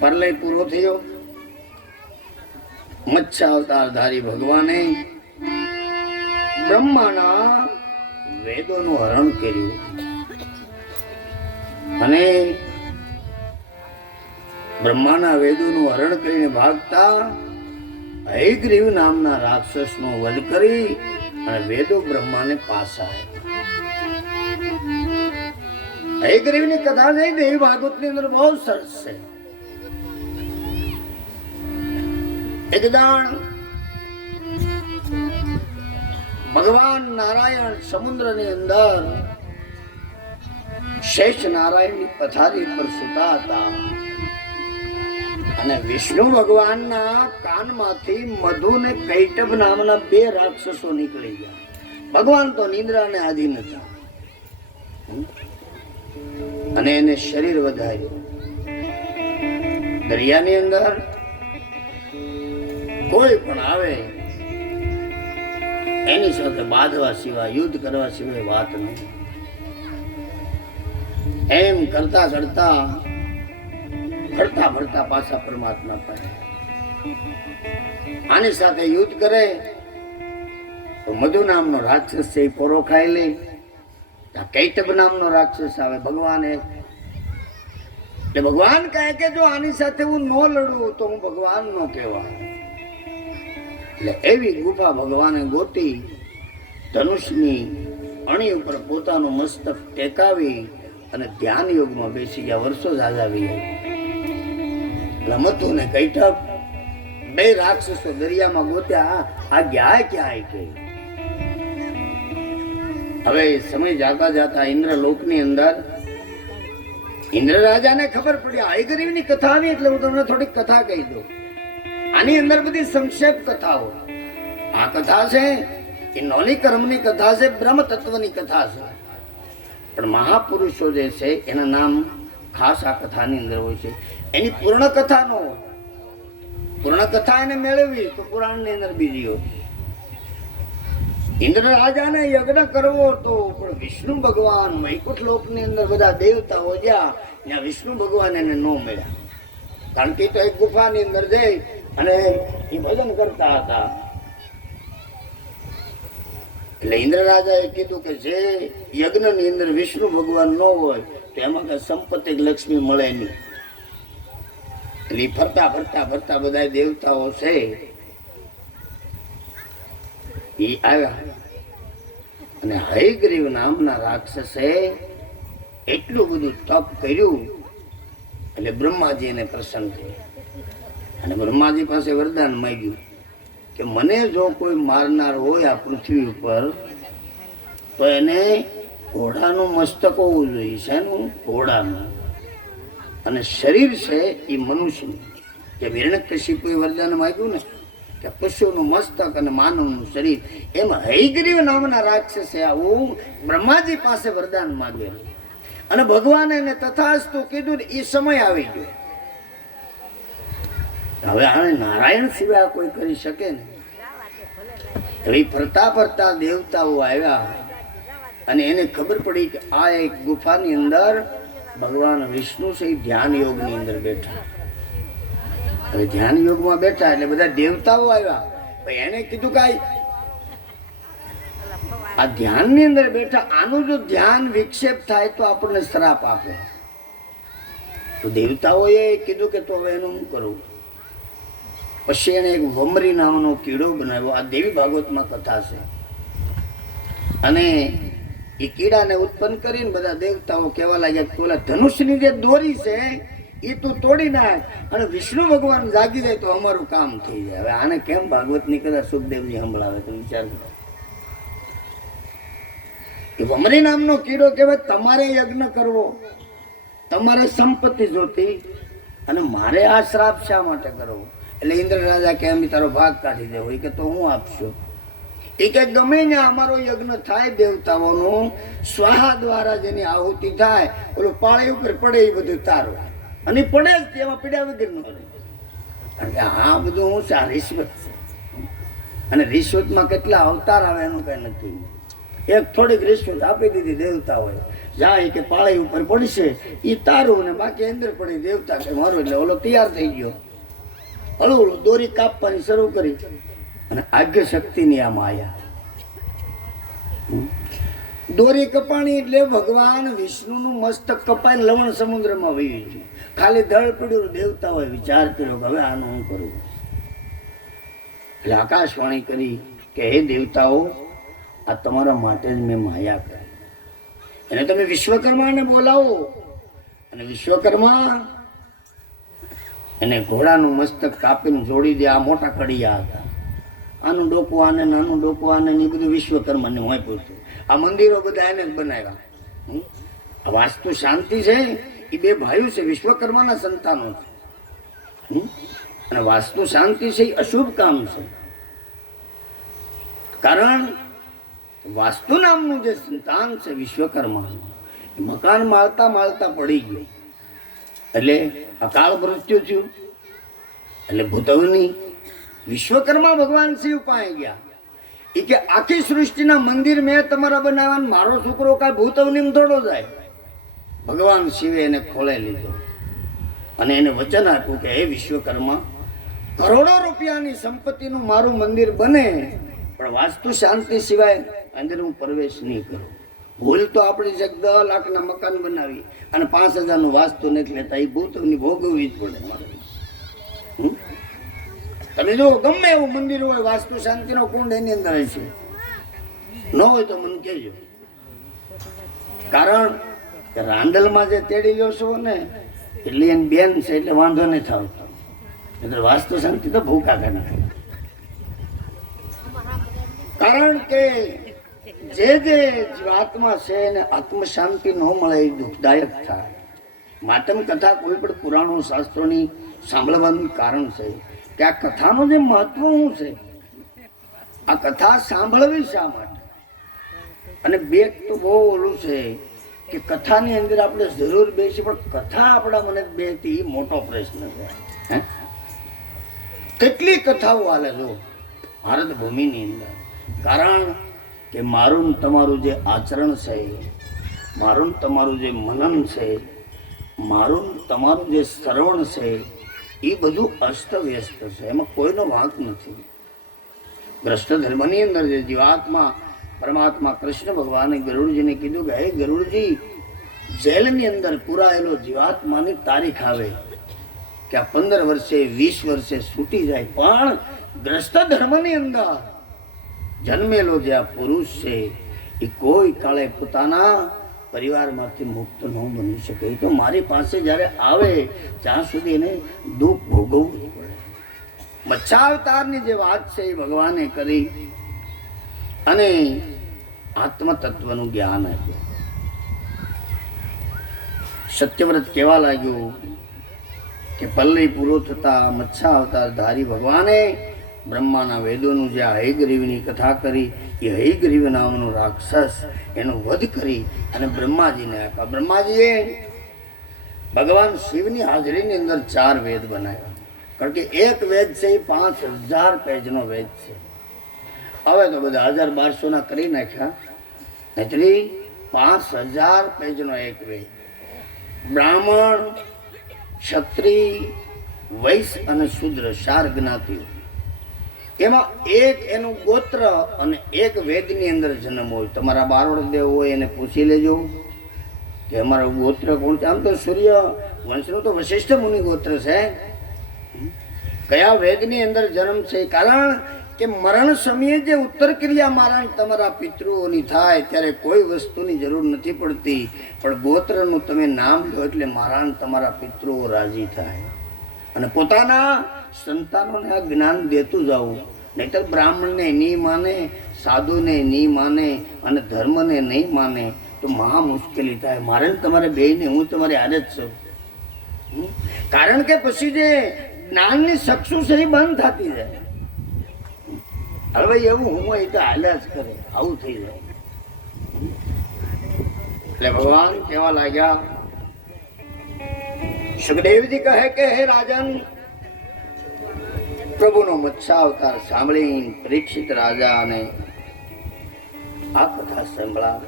પરલય પૂરો થયો, મત્સ્ય અવતારધારી ભગવાને બ્રહ્માના વેદોનું હરણ કર્યું અને બ્રહ્માના વેદોનું હરણ કરીને ભાગતા હયગ્રીવ નામના રાક્ષસનો વધ કરી અને વેદો બ્રહ્માને પાછા આવ્યા. હયગ્રીવની કથા છે દેવી ભાગવતની અંદર બહુ સરસ છે. એક દાણ ભગવાન નારાયણ સમુદ્રની અંદર શેષ નારાયણની પથારી પર સૂતા હતા અને વિષ્ણુ ભગવાનના કાનમાંથી મધુ ને કૈટભ નામના 2 રાક્ષસો નીકળી ગયા. ભગવાન તો નિંદ્રાને આધીન હતા અને એને શરીર વધાર્યું. દરિયાની અંદર કોઈ પણ આવે એની સાથે બાંધવા સિવાય, યુદ્ધ કરવા સિવાય વાત નહીં. એમ કરતા કરતા ફરતા ફરતા પાછા પરમાત્મા પાસે આની સાથે યુદ્ધ કરે તો મધુ નામનો રાક્ષસ છે એ પોરો ખાઈ લે. કૈટબ નામનો રાક્ષસ આવે ભગવાને, એટલે ભગવાન કહે કે જો આની સાથે હું ન લડું તો હું ભગવાન નો કહેવાય. એટલે એવી ગુફા ભગવાને ગોતી, ધનુષની અણી ઉપર પોતાનું મસ્તક ટેકાવી અને ધ્યાન યોગમાં બેસી ગયા. વર્ષો જાજાવી. રમતું ને કૈટબ બે રાક્ષસો દરિયામાં ગોત્યા. આ ગયા ક્યાં કે હવે સમય જાતા જાતા ઇન્દ્રલોકની અંદર ઇન્દ્ર રાજાને ખબર પડી આ ગરીબની કથા આવી, એટલે હું તમને થોડીક કથા કહી દઉં. આની અંદર બધી સંક્ષેપ કથાઓ. આ કથા છે એ નોની કર્મની કથા છે, બ્રહ્મ તત્વની કથા છે. પણ મહાપુરુષો જે છે એના નામ ખાસ આ કથાની અંદર હોય છે. એની પૂર્ણ કથા નો હોય. પૂર્ણ કથા એને મેળવી તો પુરાણની અંદર બીજી હોય. ઇન્દ્ર રાજાને યજ્ઞ કરવો હતો, પણ વિષ્ણુ ભગવાન વૈકુંઠ લોકની અંદર બધા દેવતાઓ જ્યાં ત્યાં વિષ્ણુ ભગવાન એને ન મળ્યા. કારણ કે તો એક ગુફાની અંદર જઈ અને એ ભજન કરતા હતા. એટલે ઇન્દ્ર રાજાએ કીધું કે જે યજ્ઞની અંદર વિષ્ણુ ભગવાન ન હોય તો એમાં કઈ સંપત્તિ લક્ષ્મી મળે નહીં. એટલે ફરતા ફરતા ફરતા બધા દેવતાઓ છે એ આવ્યા અને હયગ્રીવ નામના રાક્ષસે એટલું બધું તપ કર્યું એટલે બ્રહ્માજી એને પ્રસન્ન થયા અને બ્રહ્માજી પાસે વરદાન માંગ્યું કે મને જો કોઈ મારનાર હોય આ પૃથ્વી ઉપર તો એને ઘોડાનું મસ્તક હોવું જોઈએ. શેનું? ઘોડાનું. અને શરીર છે એ મનુષ્યનું. જે હિરણ્યકશિપુએ વરદાન માંગ્યું ને કે પશુનું મસ્તક અને માનવનું શરીર, એમ હયગ્રીવ નામના રાક્ષસે આવું બ્રહ્માજી પાસે વરદાન માંગેલું અને ભગવાને એને તથાસ્તુ કીધું. એ સમય આવી ગયો. હવે આને નારાયણ સિવાય કોઈ કરી શકે ને. હવે ફરતા ફરતા દેવતાઓ આવ્યા અને એને ખબર પડી કે આ એક ગુફાની અંદર ભગવાન વિષ્ણુ છે ધ્યાન યોગની અંદર બેઠા. હવે ધ્યાન યોગમાં બેઠા એટલે બધા દેવતાઓ આવ્યા. એને કીધું કે આ ધ્યાનની અંદર બેઠા, આનું જો ધ્યાન વિક્ષેપ થાય તો આપણને શ્રાપ આપે. તો દેવતાઓએ કીધું કે તો હવે એનું શું કરવું? પછી એને એક વમરી નામનો કીડો બનાવ્યો. આ દેવી ભાગવતમાં કથા છે. અને એ કીડાને ઉત્પન્ન કરીને બધા દેવતાઓ કહેવા લાગ્યા કે ઓલા ધનુષની જે દોરી છે એ તું તોડી નાખ અને વિષ્ણુ ભગવાન જાગી જાય તો અમારું કામ થઈ જાય. હવે આને કેમ ભાગવતની કથા સુખદેવજી સંભળાવે? તો વિચાર કરો. એ વમરી નામનો કીડો કહેવાય તમારે યજ્ઞ કરવો, તમારે સંપત્તિ જોતી અને મારે આ શ્રાપ શા માટે કરવો? એટલે ઇન્દ્ર રાજા કે અમે તારો ભાગ કાઢી દેવો. એ કે તો હું આપશો. એ કે ગમે ને અમારો યજ્ઞ થાય દેવતાઓનો સ્વાહા દ્વારા જેની આહુતિ થાય ઓલું પાળી ઉપર પડે એ બધું તારું. અને પડે જ તેમાં પીડ્યા વગર ન પડે. કારણ કે આ બધું હું છે રિશ્વત છે. અને રિશ્વતમાં કેટલા અવતાર આવે એનું કઈ નથી. એક થોડીક રિશ્વત આપી દીધી દેવતાઓએ, જાય કે પાળી ઉપર પડશે એ તારું ને બાકી અંદર પડી દેવતા કે મારું. એટલે ઓલો તૈયાર થઈ ગયો. હળવું દોરી કાપવાની શરૂ કરી અને આજ્ઞ શક્તિની આ માયા. દોરી કપાણી એટલે ભગવાન વિષ્ણુનું મસ્તક કપાઈને લવણ સમુદ્રમાં વહી ગયું. ખાલી દળ પડ્યું. દેવતાઓએ વિચાર કર્યો કે હવે આનું હું કરું. એટલે આકાશવાણી કરી કે હે દેવતાઓ, આ તમારા માટે જ મેં માયા કરી. એને તમે વિશ્વકર્માને બોલાવો. અને વિશ્વકર્મા એને ઘોડાનું મસ્તક કાપીને જોડી દે. આ મોટા કડિયા હતા. આનું ડોકું આને, નાનું ડોકું આને, એ બધું વિશ્વકર્માને હોય પૂછતું. આ મંદિરો બધા એને જ બનાવ્યા. આ વાસ્તુ શાંતિ છે એ બે ભાઈઓ છે, વિશ્વકર્માના સંતાનો છે. અને વાસ્તુ શાંતિ છે એ અશુભ કામ છે. કારણ વાસ્તુ નામનું જે સંતાન છે વિશ્વકર્મા, એ મકાન માળતા માળતા પડી ગયું. એટલે અકાળ મૃત્યુ થયું. એટલે ભૂતવની વિશ્વકર્મા ભગવાન શિવ પાસે ગયા. એ કે આખી સૃષ્ટિના મંદિર મેં તમારા બનાવવાનું, મારો છોકરો કાંઈ ભૂતવની થોડો જાય. ભગવાન શિવે એને ખોલાઈ લીધો અને એને વચન આપ્યું કે હે વિશ્વકર્મા, કરોડો રૂપિયાની સંપત્તિનું મારું મંદિર બને, પણ વાસ્તુ શાંતિ સિવાય અંદર હું પ્રવેશ નહીં કરું. ભૂલ તો આપણી છે 10 લાખના મકાન બનાવી અને 5,000નું વાસ્તુ નથી લેતા. એ ભૂતની ભોગવવી જ પડે મારે. તમે જો ગમે એવું મંદિર હોય, વાસ્તુ શાંતિનો કુંડ એની અંદર છે, ન હોય તો મને કહેજો. કારણ કે રાંદલમાં જે તેડી લ્યો છો ને, એટલે એની બેન છે એટલે વાંધો નહીં થતો. એટલે વાસ્તુ શાંતિ તો ભૂકા કરે. કારણ કે જે જીવાત્મા છે એને આત્મ શાંતિ ન મળે એ દુઃખદાયક થાય. માતમ કથા કોઈ પણ પુરાણો શાસ્ત્રોની સાંભળવાનું કારણ છે કે આ કથાનું જે મહત્વ શું છે, આ કથા સાંભળવી શા માટે. અને બે તો બહુ ઓલું છે કે કથાની અંદર આપણે જરૂર બેસી, પણ કથા આપણા મને બેસતી મોટો પ્રશ્ન છે. કેટલી કથાઓ હાલે જો ભારત ભૂમિની અંદર. કારણ કે મારું તમારું જે આચરણ છે, મારું તમારું જે મનન છે, મારું તમારું જે શ્રવણ છે, એ બધું અસ્તવ્યસ્ત છે. એમાં કોઈનો વાંક નથી. ભ્રષ્ટ ધર્મની અંદર જે જીવાત્મા પરમાત્મા કૃષ્ણ ભગવાને ગરુડજીને કીધું કે હે ગરુડજી, જેલની અંદર પુરાયેલો જીવાત્માની તારીખ આવે કે આ 15 વર્ષે 20 વર્ષે છૂટી જાય, પણ ભ્રષ્ટ ધર્મની અંદર જન્મેલો જે આ પુરુષ છે એ કોઈ કાળે પોતાના પરિવારમાંથી મુક્ત ન બની શકે. એ તો મારી પાસે જ્યારે આવે ત્યાં સુધી એને દુઃખ ભોગવવું પડે. મચ્છાવતારની જે વાત છે એ ભગવાને કરી અને આત્મ તત્વનું જ્ઞાન આપ્યું. સત્યવ્રત કહેવા લાગ્યું કે પલ્લવી પૂરો થતા મચ્છાવતાર ધારી ભગવાને બ્રહ્માના વેદોનું જે હયગ્રીવની કથા કરી, એ હયગ્રીવ નામનો રાક્ષસ એનો વધ કરી અને બ્રહ્માજીને આપ્યા. બ્રહ્માજીએ ભગવાન શિવની હાજરીની અંદર 4 વેદ બનાવ્યા. કારણ કે એક વેદ છે એ 5,000 પેજનો વેદ છે. હવે તો બધા 1,000-1,200 કરી નાખ્યા, એટલે 5,000 પેજનો એક વેદ. બ્રાહ્મણ, ક્ષત્રિય, વૈશ્ય અને શૂદ્ર 4 જ્ઞાતિઓ, એમાં એક એનું ગોત્ર અને એક વેદની અંદર જન્મ હોય. તમારા બારોડ દેવ હોય એને પૂછી લેજો કે અમારું ગોત્ર કોણ છે. આમ તો સૂર્ય વંશનું તો વશિષ્ઠ મુનિ ગોત્ર છે. કયા વેદની અંદર જન્મ છે? કારણ કે મરણ સમયે જે ઉત્તર ક્રિયા મારા તમારા પિતૃઓની થાય ત્યારે કોઈ વસ્તુની જરૂર નથી પડતી, પણ ગોત્રનું તમે નામ લો એટલે મારા તમારા પિતૃઓ રાજી થાય અને પોતાના સંતાનોને આ જ્ઞાન દેતું જવું. નહીતર બ્રાહ્મણને નહીં માને, સાધુને નહીં માને અને ધર્મને નહીં માને તો મહા મુશ્કેલી થાય. મારે ને તમારે બેયને હું તમારી હારે જ છું. કારણ કે પછી જે જ્ઞાનની ચક્ષુ છે એ બંધ થતી જાય. હવે એવું હું એ તો હાલ્યા જ કરે, આવું થઈ જાય. એટલે ભગવાન કહેવા લાગ્યા, સુખદેવજી કહે કે હે રાજન, પ્રભુનો મત્સ્યાવતાર સાંભળી પરીક્ષિત રાજાને આ કથા સંભળા.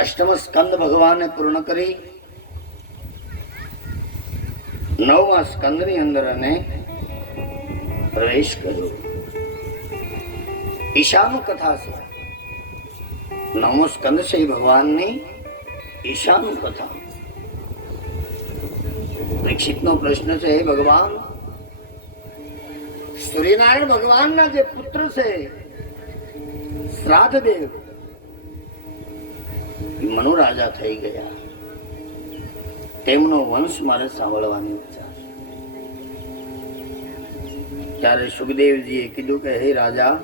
અષ્ટમ સ્કંદ ભગવાને પૂર્ણ કરી 9મા સ્કંદની અંદર અને પ્રવેશ કર્યો. ઈશાનું કથા છે. 9મો સ્કંદ છે એ ભગવાનની ઈશાનું કથા. પરીક્ષિતનો પ્રશ્ન છે, હે ભગવાન, સૂર્યનારાયણ ભગવાનના જે પુત્ર છે શ્રાદ્ધદેવ, મનુ રાજા થઈ ગયા, તેમનો વંશ મારે સાંભળવાની ઈચ્છા છે. ત્યારે સુખદેવજીએ કીધું કે હે રાજા,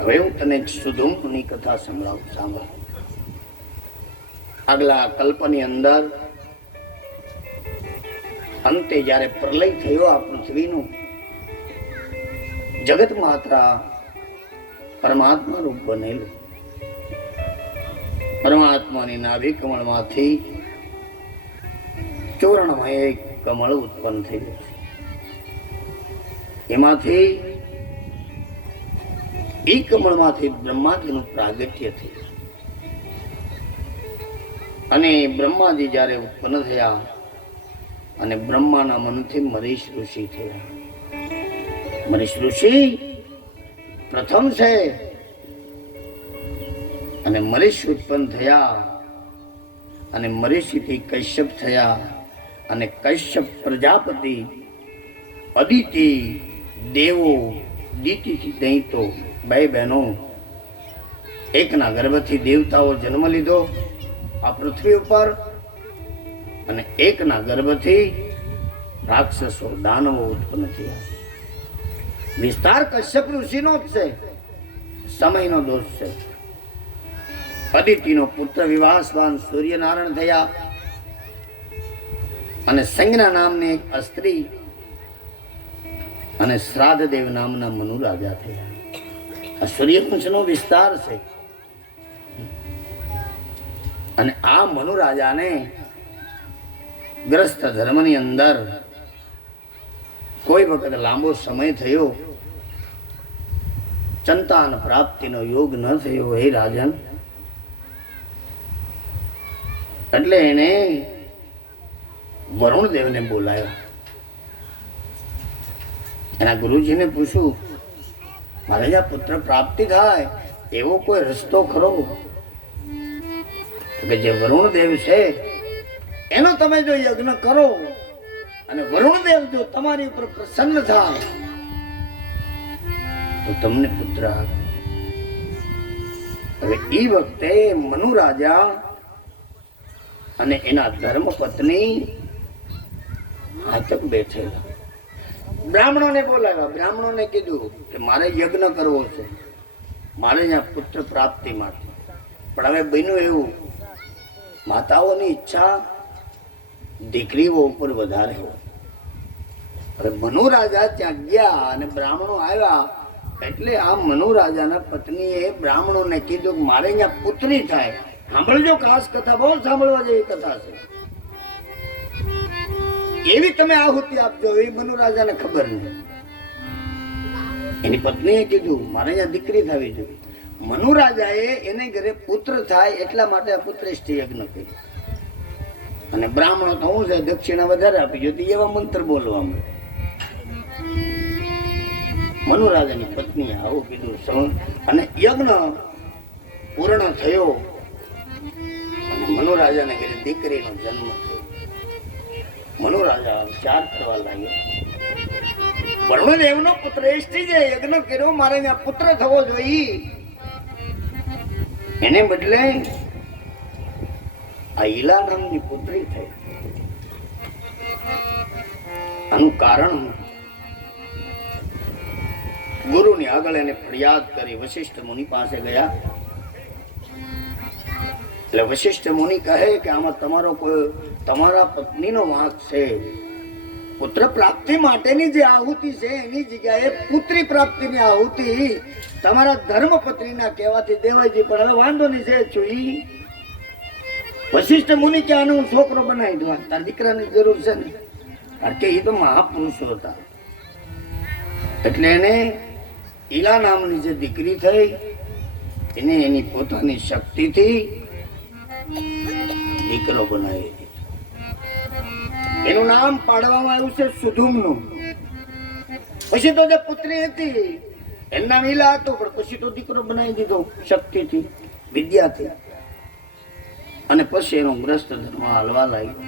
હવે હું તને સુધુંપની કથા સંભળાવું, સાંભળ. આગલા કલ્પની અંદર અંતે જ્યારે પ્રલય થયો આ પૃથ્વીનું, જગત માત્રા પરમાત્મા રૂપ બનેલું. પરમાત્માની નાભી કમળમાંથી ચૂર્ણમય એક કમળ ઉત્પન્ન થયું છે. એમાંથી એ કમળમાંથી બ્રહ્માજીનું પ્રાગટ્ય થયું અને બ્રહ્માજી જ્યારે ઉત્પન્ન થયા અને બ્રહ્માના મનથી મરીશ ઋષિ થયા. મરીશ ઋષિ પ્રથમ છે અને મરીશ ઉત્પન્ન થયા અને મરીશીથી કશ્યપ થયા અને કશ્યપ પ્રજાપતિ અદિતિ દેવો દીતિથી દૈતો બે બહેનો એકના ગર્ભથી દેવતાઓ જન્મ લીધો આ પૃથ્વી ઉપર અને એકના ગર્ભથી રાક્ષસો દાનવો ઉત્પન્ન થયા. વિસ્તાર કશ્યપ ઋષિનો જ છે, સમયનો દોષ છે. અદિતિનો પુત્ર વિવાસવાન સૂર્યનારાયણ થયા અને સંજ્ઞા નામની એક સ્ત્રી અને શ્રાદ્ધદેવ નામના મનુ રાજા થયા. આ સૂર્યવંશનો વિસ્તાર છે. અને આ મનુ રાજાને ગ્રસ્ત ધર્મની અંદર કોઈ વખત લાંબો સમય થયો, સંતાન પ્રાપ્તિનો યોગ ન થયો. હે રાજન, એટલે એને વરુણ દેવને બોલાયો. એના ગુરુજીને પૂછ્યું, મારે જ્યાં પુત્ર પ્રાપ્તિ થાય એવો કોઈ રસ્તો ખરો? કે જે વરુણ દેવ છે એનો તમે જો યજ્ઞ કરો અને વરુણ દેવ જો તમારી ઉપર પ્રસન્ન થાય તો તમને પુત્ર આપે. હવે એ વખતે મનુ રાજા અને એના ધર્મ પત્ની હાથક બેઠેલા. બ્રાહ્મણોને બોલાવ્યા. બ્રાહ્મણોને કીધું કે મારે યજ્ઞ કરવો છે, મારે ત્યાં પુત્ર પ્રાપ્તિ માટે. પણ હવે બન્યું એવું, માતાઓની ઈચ્છા દીકરીઓ ઉપર વધારે હોય. હવે મનુ રાજા ત્યાં ગયા અને બ્રાહ્મણો આવ્યા એટલે આ મનુ રાજાના પત્નીએ બ્રાહ્મણોને કીધું કે મારે અહીંયા પુત્રી થાય. સાંભળજો, ખાસ કથા, બહુ સાંભળવા જેવી કથા છે. એવી તમે આહુતિ આપજો. એ મનુ રાજાને ખબર નહીં. એની પત્નીએ કીધું મારે અહીંયા દીકરી થવી જોઈએ. મનુ રાજાએ એને ઘરે પુત્ર થાય એટલા માટે આ પુત્રેષ્ઠ યજ્ઞ કર્યો. અને બ્રાહ્મણો તો હું છે દક્ષિણા વધારે આપી જોતી એવા મંત્ર બોલવા મળે. મનુ રાજાની પત્નીએ આવું કીધું અને યજ્ઞ પૂર્ણ થયો અને મનુ રાજાને ઘરે દીકરીનો જન્મ થયો. મનુ રાજા વિચાર કરવા લાગ્યો, વરુણદેવનો પુત્રેષ્ઠી જે યજ્ઞ કર્યો, મારે ત્યાં પુત્ર થવો જોઈએ. એને બદલે આ ઈલા નામની પુત્રી થઈ. આનું કારણ ગુરુની આગળ એને ફરિયાદ કરી. વશિષ્ઠ મુનિ પાસે ગયા. એટલે વશિષ્ઠ મુનિ કહે કે આમાં તમારા પત્નીનો વાંક છે. પુત્ર પ્રાપ્તિ માટેની જે આહુતિ છે એની જગ્યાએ પુત્રી પ્રાપ્તિની આહુતિ તમારા ધર્મપત્નીના કહેવાથી દેવાય છે. પણ હવે વાંધો નહીં છે છું. વશિષ્ઠ મુનિ કે આને હું છોકરો બનાવી દઉં, તાર દીકરાની જરૂર છે ને, કારણ કે એ તો મહાપુરુષો હતા. એટલે એને ઈલા નામની જે દીકરી થઈ એને એની પોતાની શક્તિથી દીકરો બનાવી દીધો. એનું નામ પાડવામાં આવ્યું છે સુધુમનું. પછી તો જે પુત્રી હતી એનું નામ ઈલા હતું, પણ પછી તો દીકરો બનાવી દીધો શક્તિથી, વિદ્યાથી. અને પછી એનો ગ્રસ્ત ધર્મ હાલવા લાગ્યો.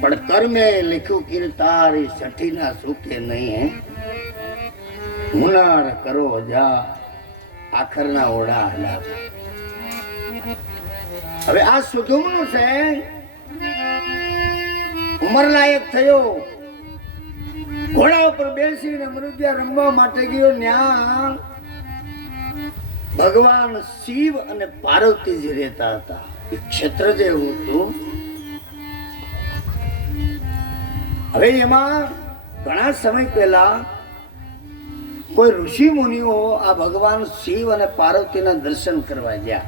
પણ કર્મે લખ્યું કીર્તારી સઠીના સુખે નહીં. હુનાર કરો જા આખરના ઓઢા હલા. હવે આ સુધુમનું છે ઉંમર લાયક થયો, ઘોડા ઉપર બેસીને મૃત્યા રમવા માટે ગયો. ન્યા ભગવાન શિવ અને પાર્વતીજી રહેતા હતા. એ ક્ષેત્ર જેવું હતું. હવે એમાં ઘણા સમય પહેલા કોઈ ઋષિ મુનિઓ આ ભગવાન શિવ અને પાર્વતીના દર્શન કરવા ગયા.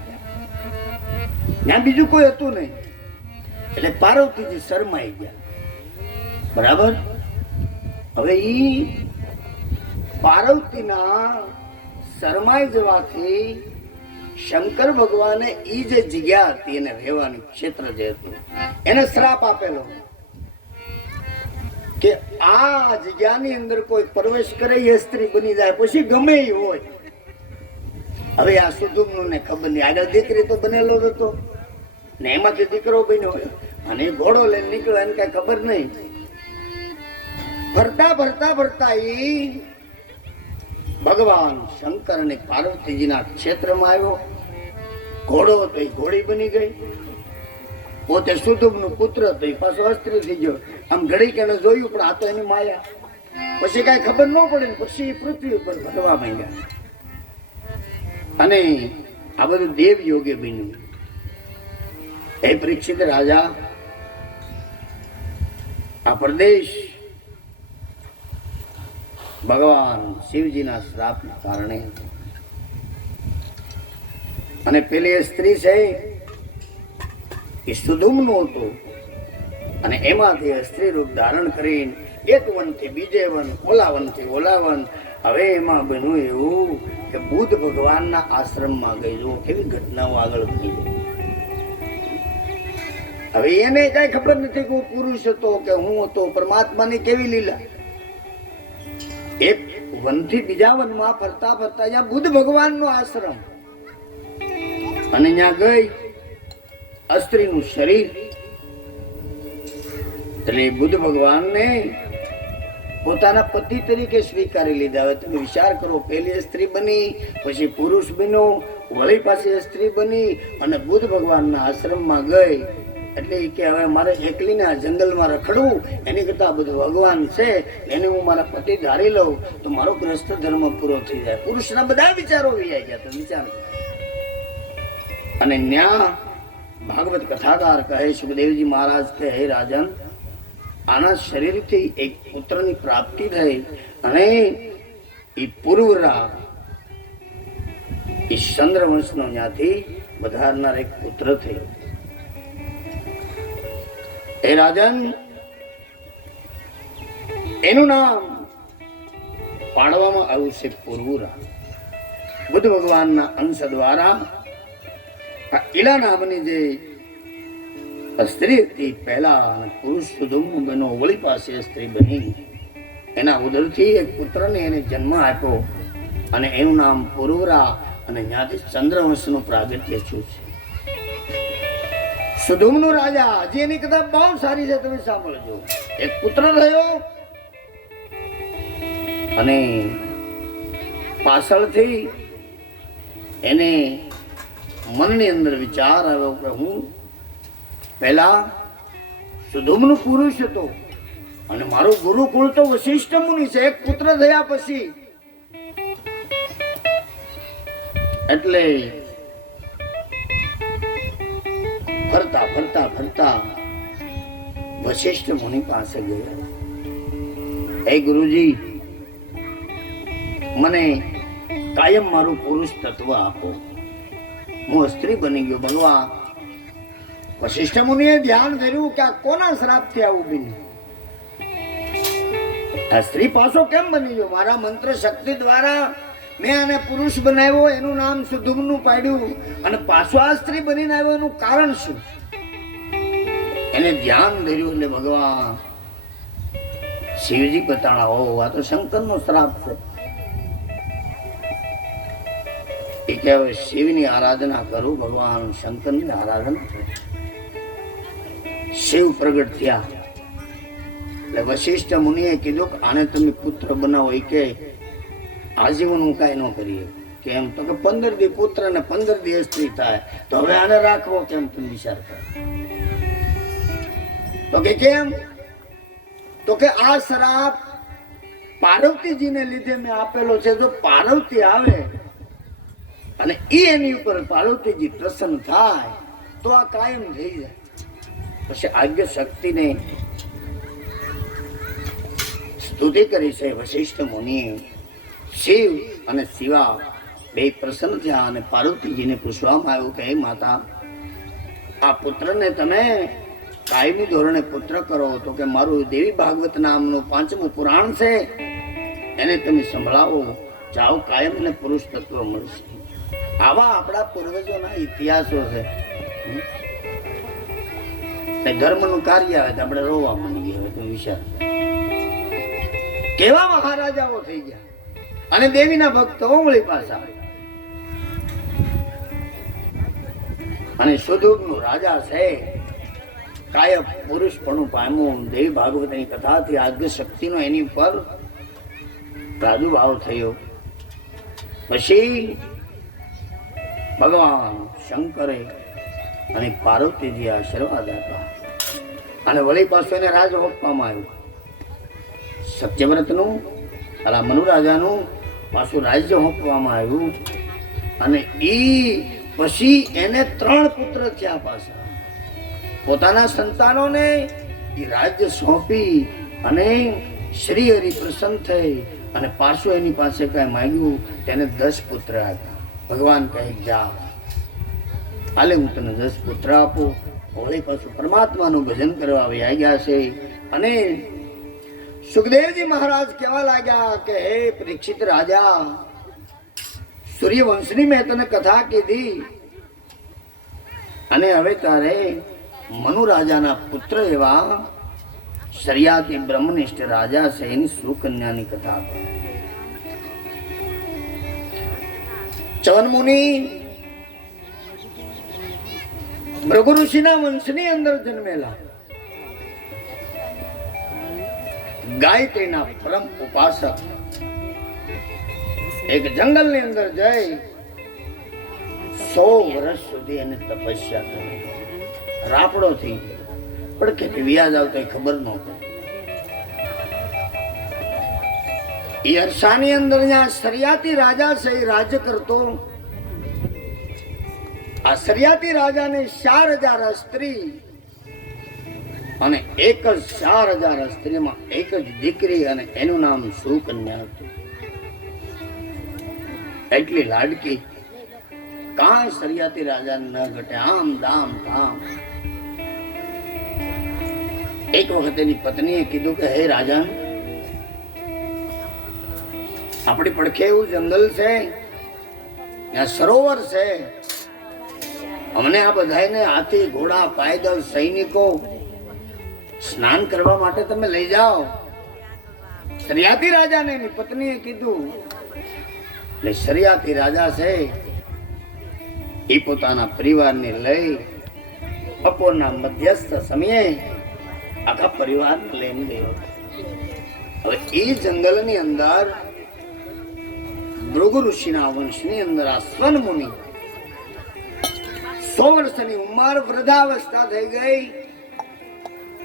ત્યાં બીજું કોઈ હતું નહીં. એટલે પાર્વતીજી શરમાઈ ગયા. બરાબર. હવે ઈ પાર્વતીના શરમાઈ જવાથી શંકર ભગવાને ઈ જે જગ્યા હતી એને રહેવાનું ક્ષેત્ર જે હતું એને શ્રાપ આપેલો કે આ જગ્યાની અંદર કોઈ પ્રવેશ કરે એ સ્ત્રી બની જાય, પછી ગમે એ હોય. હવે આ સુધુમનું ને ખબર નહીં, આગળ દીકરી તો બનેલો હતો ને એમાંથી દીકરો બન્યો હોય અને ઘોડો લઈને નીકળ્યો એને કઈ ખબર નહીં. ફરતા ફરતા ફરતા ઈ ભગવાન શંકર અને પાર્વતીજીના ક્ષેત્રમાં આવ્યો. ઘોડો હતો એ ઘોડી બની ગઈ, પોતે સુધુમનો પુત્ર હતો એ પાછો અસ્ત્રી થઈ ગયો. આમ ઘડી કે જોયું પણ આ તો એની માયા. પછી કઈ ખબર ન પડે ને પછી પૃથ્વી ઉપર ભટવા માંડ્યા અને આ બધું દેવ યોગે બન્યું. હે પરીક્ષિત રાજા, આ પ્રદેશ ભગવાન શિવજીના શ્રાપના કારણે અને પેલી સ્ત્રી છે એ સુધુમનું હતું અને એમાંથી સ્ત્રી રૂપ ધારણ કરીને એક વનથી બીજે વન, ઓલા વનથી ઓલા વન. હવે એમાં બન્યું એવું કે બુદ્ધ ભગવાનના આશ્રમમાં ગઈ. જો કેવી ઘટનાઓ આગળ બની. હવે એને કઈ ખબર નથી કે હું પુરુષ હતો કે હું હતો. પરમાત્માની કેવી લીલા. એક વનથી બીજા વનમાં ફરતા ફરતા ત્યાં બુદ્ધ ભગવાનનો આશ્રમ અને ત્યાં ગઈ અસ્ત્રીનું શરીર. એટલે બુદ્ધ ભગવાનને પોતાના પતિ તરીકે સ્વીકારી લીધા. હવે તમે વિચાર કરો, પહેલી સ્ત્રી બની, પછી પુરુષ બન્યો, વળી પાછી સ્ત્રી બની અને બુદ્ધ ભગવાનના આશ્રમમાં ગઈ. એટલે કે હવે મારે એકલીને આ જંગલમાં રખડવું એની કરતા બધું ભગવાન છે એને હું મારા પતિ ધારી લઉં તો મારો ગ્રસ્ત ધર્મ પૂરો થઈ જાય. પુરુષના બધા વિચારો વિયાઈ ગયા. તો વિચાર અને ન્યા ભાગવત કથાકાર કહે સુખદેવજી મહારાજ કે હે રાજન, આના શરીરથી એક પુત્રની પ્રાપ્તિ થઈ અને એ પૂર્વરા એ ચંદ્રવંશનો ત્યાંથી વધારનાર એક પુત્ર થયો. હે રાજન, એનું નામ પાડવામાં આવ્યું છે પૂર્વુરા. બુદ્ધ ભગવાનના અંશ દ્વારા ઈલા નામની જે સ્ત્રી હતી પહેલા પુરુષ સુધુમ બનો, વળી પાસે સ્ત્રી બની. એના ઉદરથી એક પુત્રને એને જન્મ આપ્યો અને એનું નામ પૂર્વરા અને ત્યાંથી ચંદ્રવંશનું પ્રાગટ્ય થયું છે. સુધુમનો રાજા, હજી એની કથા બહુ સારી છે, તમે સાંભળજો. એક પુત્ર થયો અને પાછળથી એને મનની અંદર વિચાર આવ્યો કે હું પહેલા સુધુમનો પુરુષ હતો અને મારો ગુરુકુળ તો વશિષ્ઠ મુનિ છે. એક પુત્ર થયા પછી એટલે ફરતા ફરતા ફરતા વશિષ્ઠ મુનિ પાસે ગયા. હે ગુરુજી, મને કાયમ મારું પુરુષ તત્વ આપો, હું સ્ત્રી બની ગયો. ભગવાન વશિષ્ઠ મુનિએ ધ્યાન કર્યું કે આ કોના શ્રાપથી આવું બન્યું. આ સ્ત્રી પાછો કેમ બની ગયો? મારા મંત્ર શક્તિ દ્વારા મેં આને પુરુષ બનાવ્યો, એનું નામ સુધુમનું પાડ્યું અને પાછો આ સ્ત્રી બનીને આવ્યો. એનું કારણ શું? એને ધ્યાન ધર્યું એટલે ભગવાન શિવજી બતાણા, હો આ તો શંકરનો શ્રાપ છે. એ કે હવે શિવની આરાધના કરું. ભગવાન શંકરની આરાધના શિવ પ્રગટ થયા. એટલે વશિષ્ઠ મુનિએ કીધું કે આને તમે પુત્ર બનાવો. એ કે આજીવન હું કાંઈ ન કરીએ. કેમ? તો કે 15 દી પુત્ર ને 15 દી સ્ત્રી થાય. તો હવે આને રાખવો કેમ? તમે વિચાર કરો. તો કે કેમ? તો કે આ શ્રાપ પાર્વતીજીને લીધે મેં આપેલો છે. જો પાર્વતી આવે અને એની ઉપર પાર્વતીજી પ્રસન્ન થાય તો આ કાયમ થઈ જાય. પછી આજ્ઞ શક્તિને સ્તુતિ કરી છે વશિષ્ઠ મુનિએ. શિવ અને શિવા બે પ્રસન્ન થયા અને પાર્વતીજીને પૂછવામાં આવ્યું કે હે માતા, આ પુત્રને તમે કાયમી ધોરણે પુત્ર કરો. તો કે મારું દેવી ભાગવત નામનું 5મું પુરાણ છે, એને તમે સંભળાવો. જાઓ, કાયમ એને પુરુષ તત્વ મળશે. આવા આપણા પૂર્વજોના ઇતિહાસો છે. ધર્મનું કાર્ય આવે તો આપણે રોવા મળી ગયા હોય તો વિચાર કેવા મહારાજાઓ થઈ ગયા અને દેવીના ભક્તો વળી પાછા. અને સુદૂરનું રાજા છે કાયક પુરુષપણું પામ્યું. દેવી ભાગવતની કથાથી આદ્ય શક્તિનો એની પર પ્રાદુર્ભાવ થયો. પછી ભગવાન શંકરે અને પાર્વતીજી આશીર્વાદ આપ્યા અને વળી પાછું એને રાજ આપવામાં આવ્યું. સત્યવ્રતનું અલા મનુ રાજાનું પાછું રાજ્ય આપવામાં આવ્યું. અને ઈ પછી એને 3 પુત્ર થયા. પાછા પોતાના સંતાનોને એ રાજ્ય સોંપી અને શ્રી હરિ પ્રસન્ન થઈ અને પાછું એની પાસે કઈ માંગ્યું તેને 10 પુત્ર આપ્યા. ભગવાન કહે જા હાલે હું તને 10 પુત્ર આપું. વળી પાછું પરમાત્માનું ભજન કરવા આવ્યા છે. અને સુખદેવજી મહારાજ કહેવા લાગ્યા કે હે પરીક્ષિત રાજા, સૂર્યવંશની મેં તને કથા કીધી અને હવે તારે મનુ રાજાના પુત્ર એવા શરિયાતી બ્રહ્મનિષ્ઠ રાજા છે એની સુકન્યાની કથા આપે. ચવન મુનિ ભૃગુ ઋષિના વંશની અંદર જન્મેલા, ગાયત્રીના પરમ ઉપાસક, એક જંગલની અંદર જઈ 100 વર્ષ સુધી એને તપસ્યા કરી. રાપડો થઈ ગયો પણ કે વ્યાજ આવતો ખબર નહોતો. એ અરસાની અંદર જ્યાં શરિયાતી રાજા છે એ રાજ્ય કરતો. આ શરિયાતી રાજાને 4000 સ્ત્રી અને એક જ 4000 સ્ત્રીમાં એક જ દીકરી અને એનું નામ સુકન્યા હતું. એટલી લાડકી, કાંઈ શરિયાતી રાજાને ન ઘટે, આમ દામ ધામ. એક વખત એની પત્નીએ કીધું કે હે રાજન, આપણી પડખે એવું જંગલ છે, ત્યાં સરોવર છે, અમને આ બધાને હાથી ઘોડા પાયદળ સૈનિકો સ્નાન કરવા માટે તમે લઈ જાઓ. શરિયાતી રાજાને એની પત્નીએ કીધું. એટલે શરિયાતી રાજા છે એ પોતાના પરિવારને લઈ બપોરના મધ્યસ્થ સમયે આખા પરિવારને લઈને ગયો. હવે એ જંગલની અંદર ભૃગુ ઋષિના વંશની અંદર આ સ્વન મુનિ 100 વર્ષની ઉંમર, વૃદ્ધાવસ્થા થઈ ગઈ,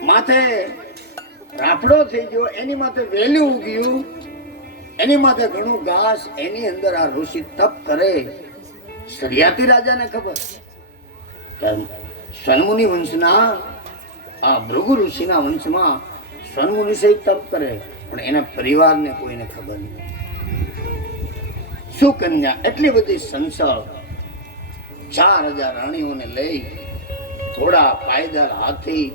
માથે રાફડો થઈ ગયો, એની માથે વેલું ઉગ્યું, એની માથે ઘણું ઘાસ, એની અંદર આ ઋષિ તપ કરે. શરિયાતી રાજાને ખબર સ્વનમુનિ વંશના આ ભૃગુ ઋષિના વંશમાં સ્વનમુનિ સહિત તપ કરે, પણ એના પરિવારને કોઈને ખબર નહીં. સુકન્યા એટલી બધી સંસળ 4000 રાણીઓને લઈ, ઘોડા પાયદળ હાથી,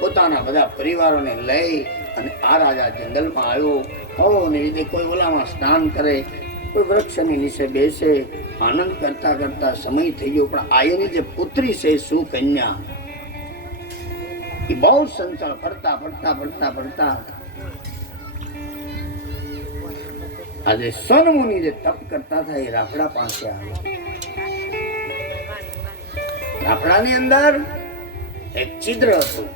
પોતાના બધા પરિવારોને લઈ અને આ રાજા જંગલમાં આવ્યો. હવોને લીધે કોઈ ઓલામાં સ્નાન કરે, કોઈ વૃક્ષની નીચે બેસે, આનંદ કરતા કરતા સમય થઈ ગયો. પણ આ એની જે પુત્રી છે સુકન્યા, એ બહુ સંચળ, ફરતા ફરતા ફરતા ફરતા આજે સનમુનિ જે તપ કરતા હતા એ રાફડા પાસે આવ્યા. રાફડાની અંદર એક છિદ્ર હતું.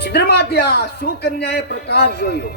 છિદ્રમાંથી આ સુકન્યાએ પ્રકાશ જોયો.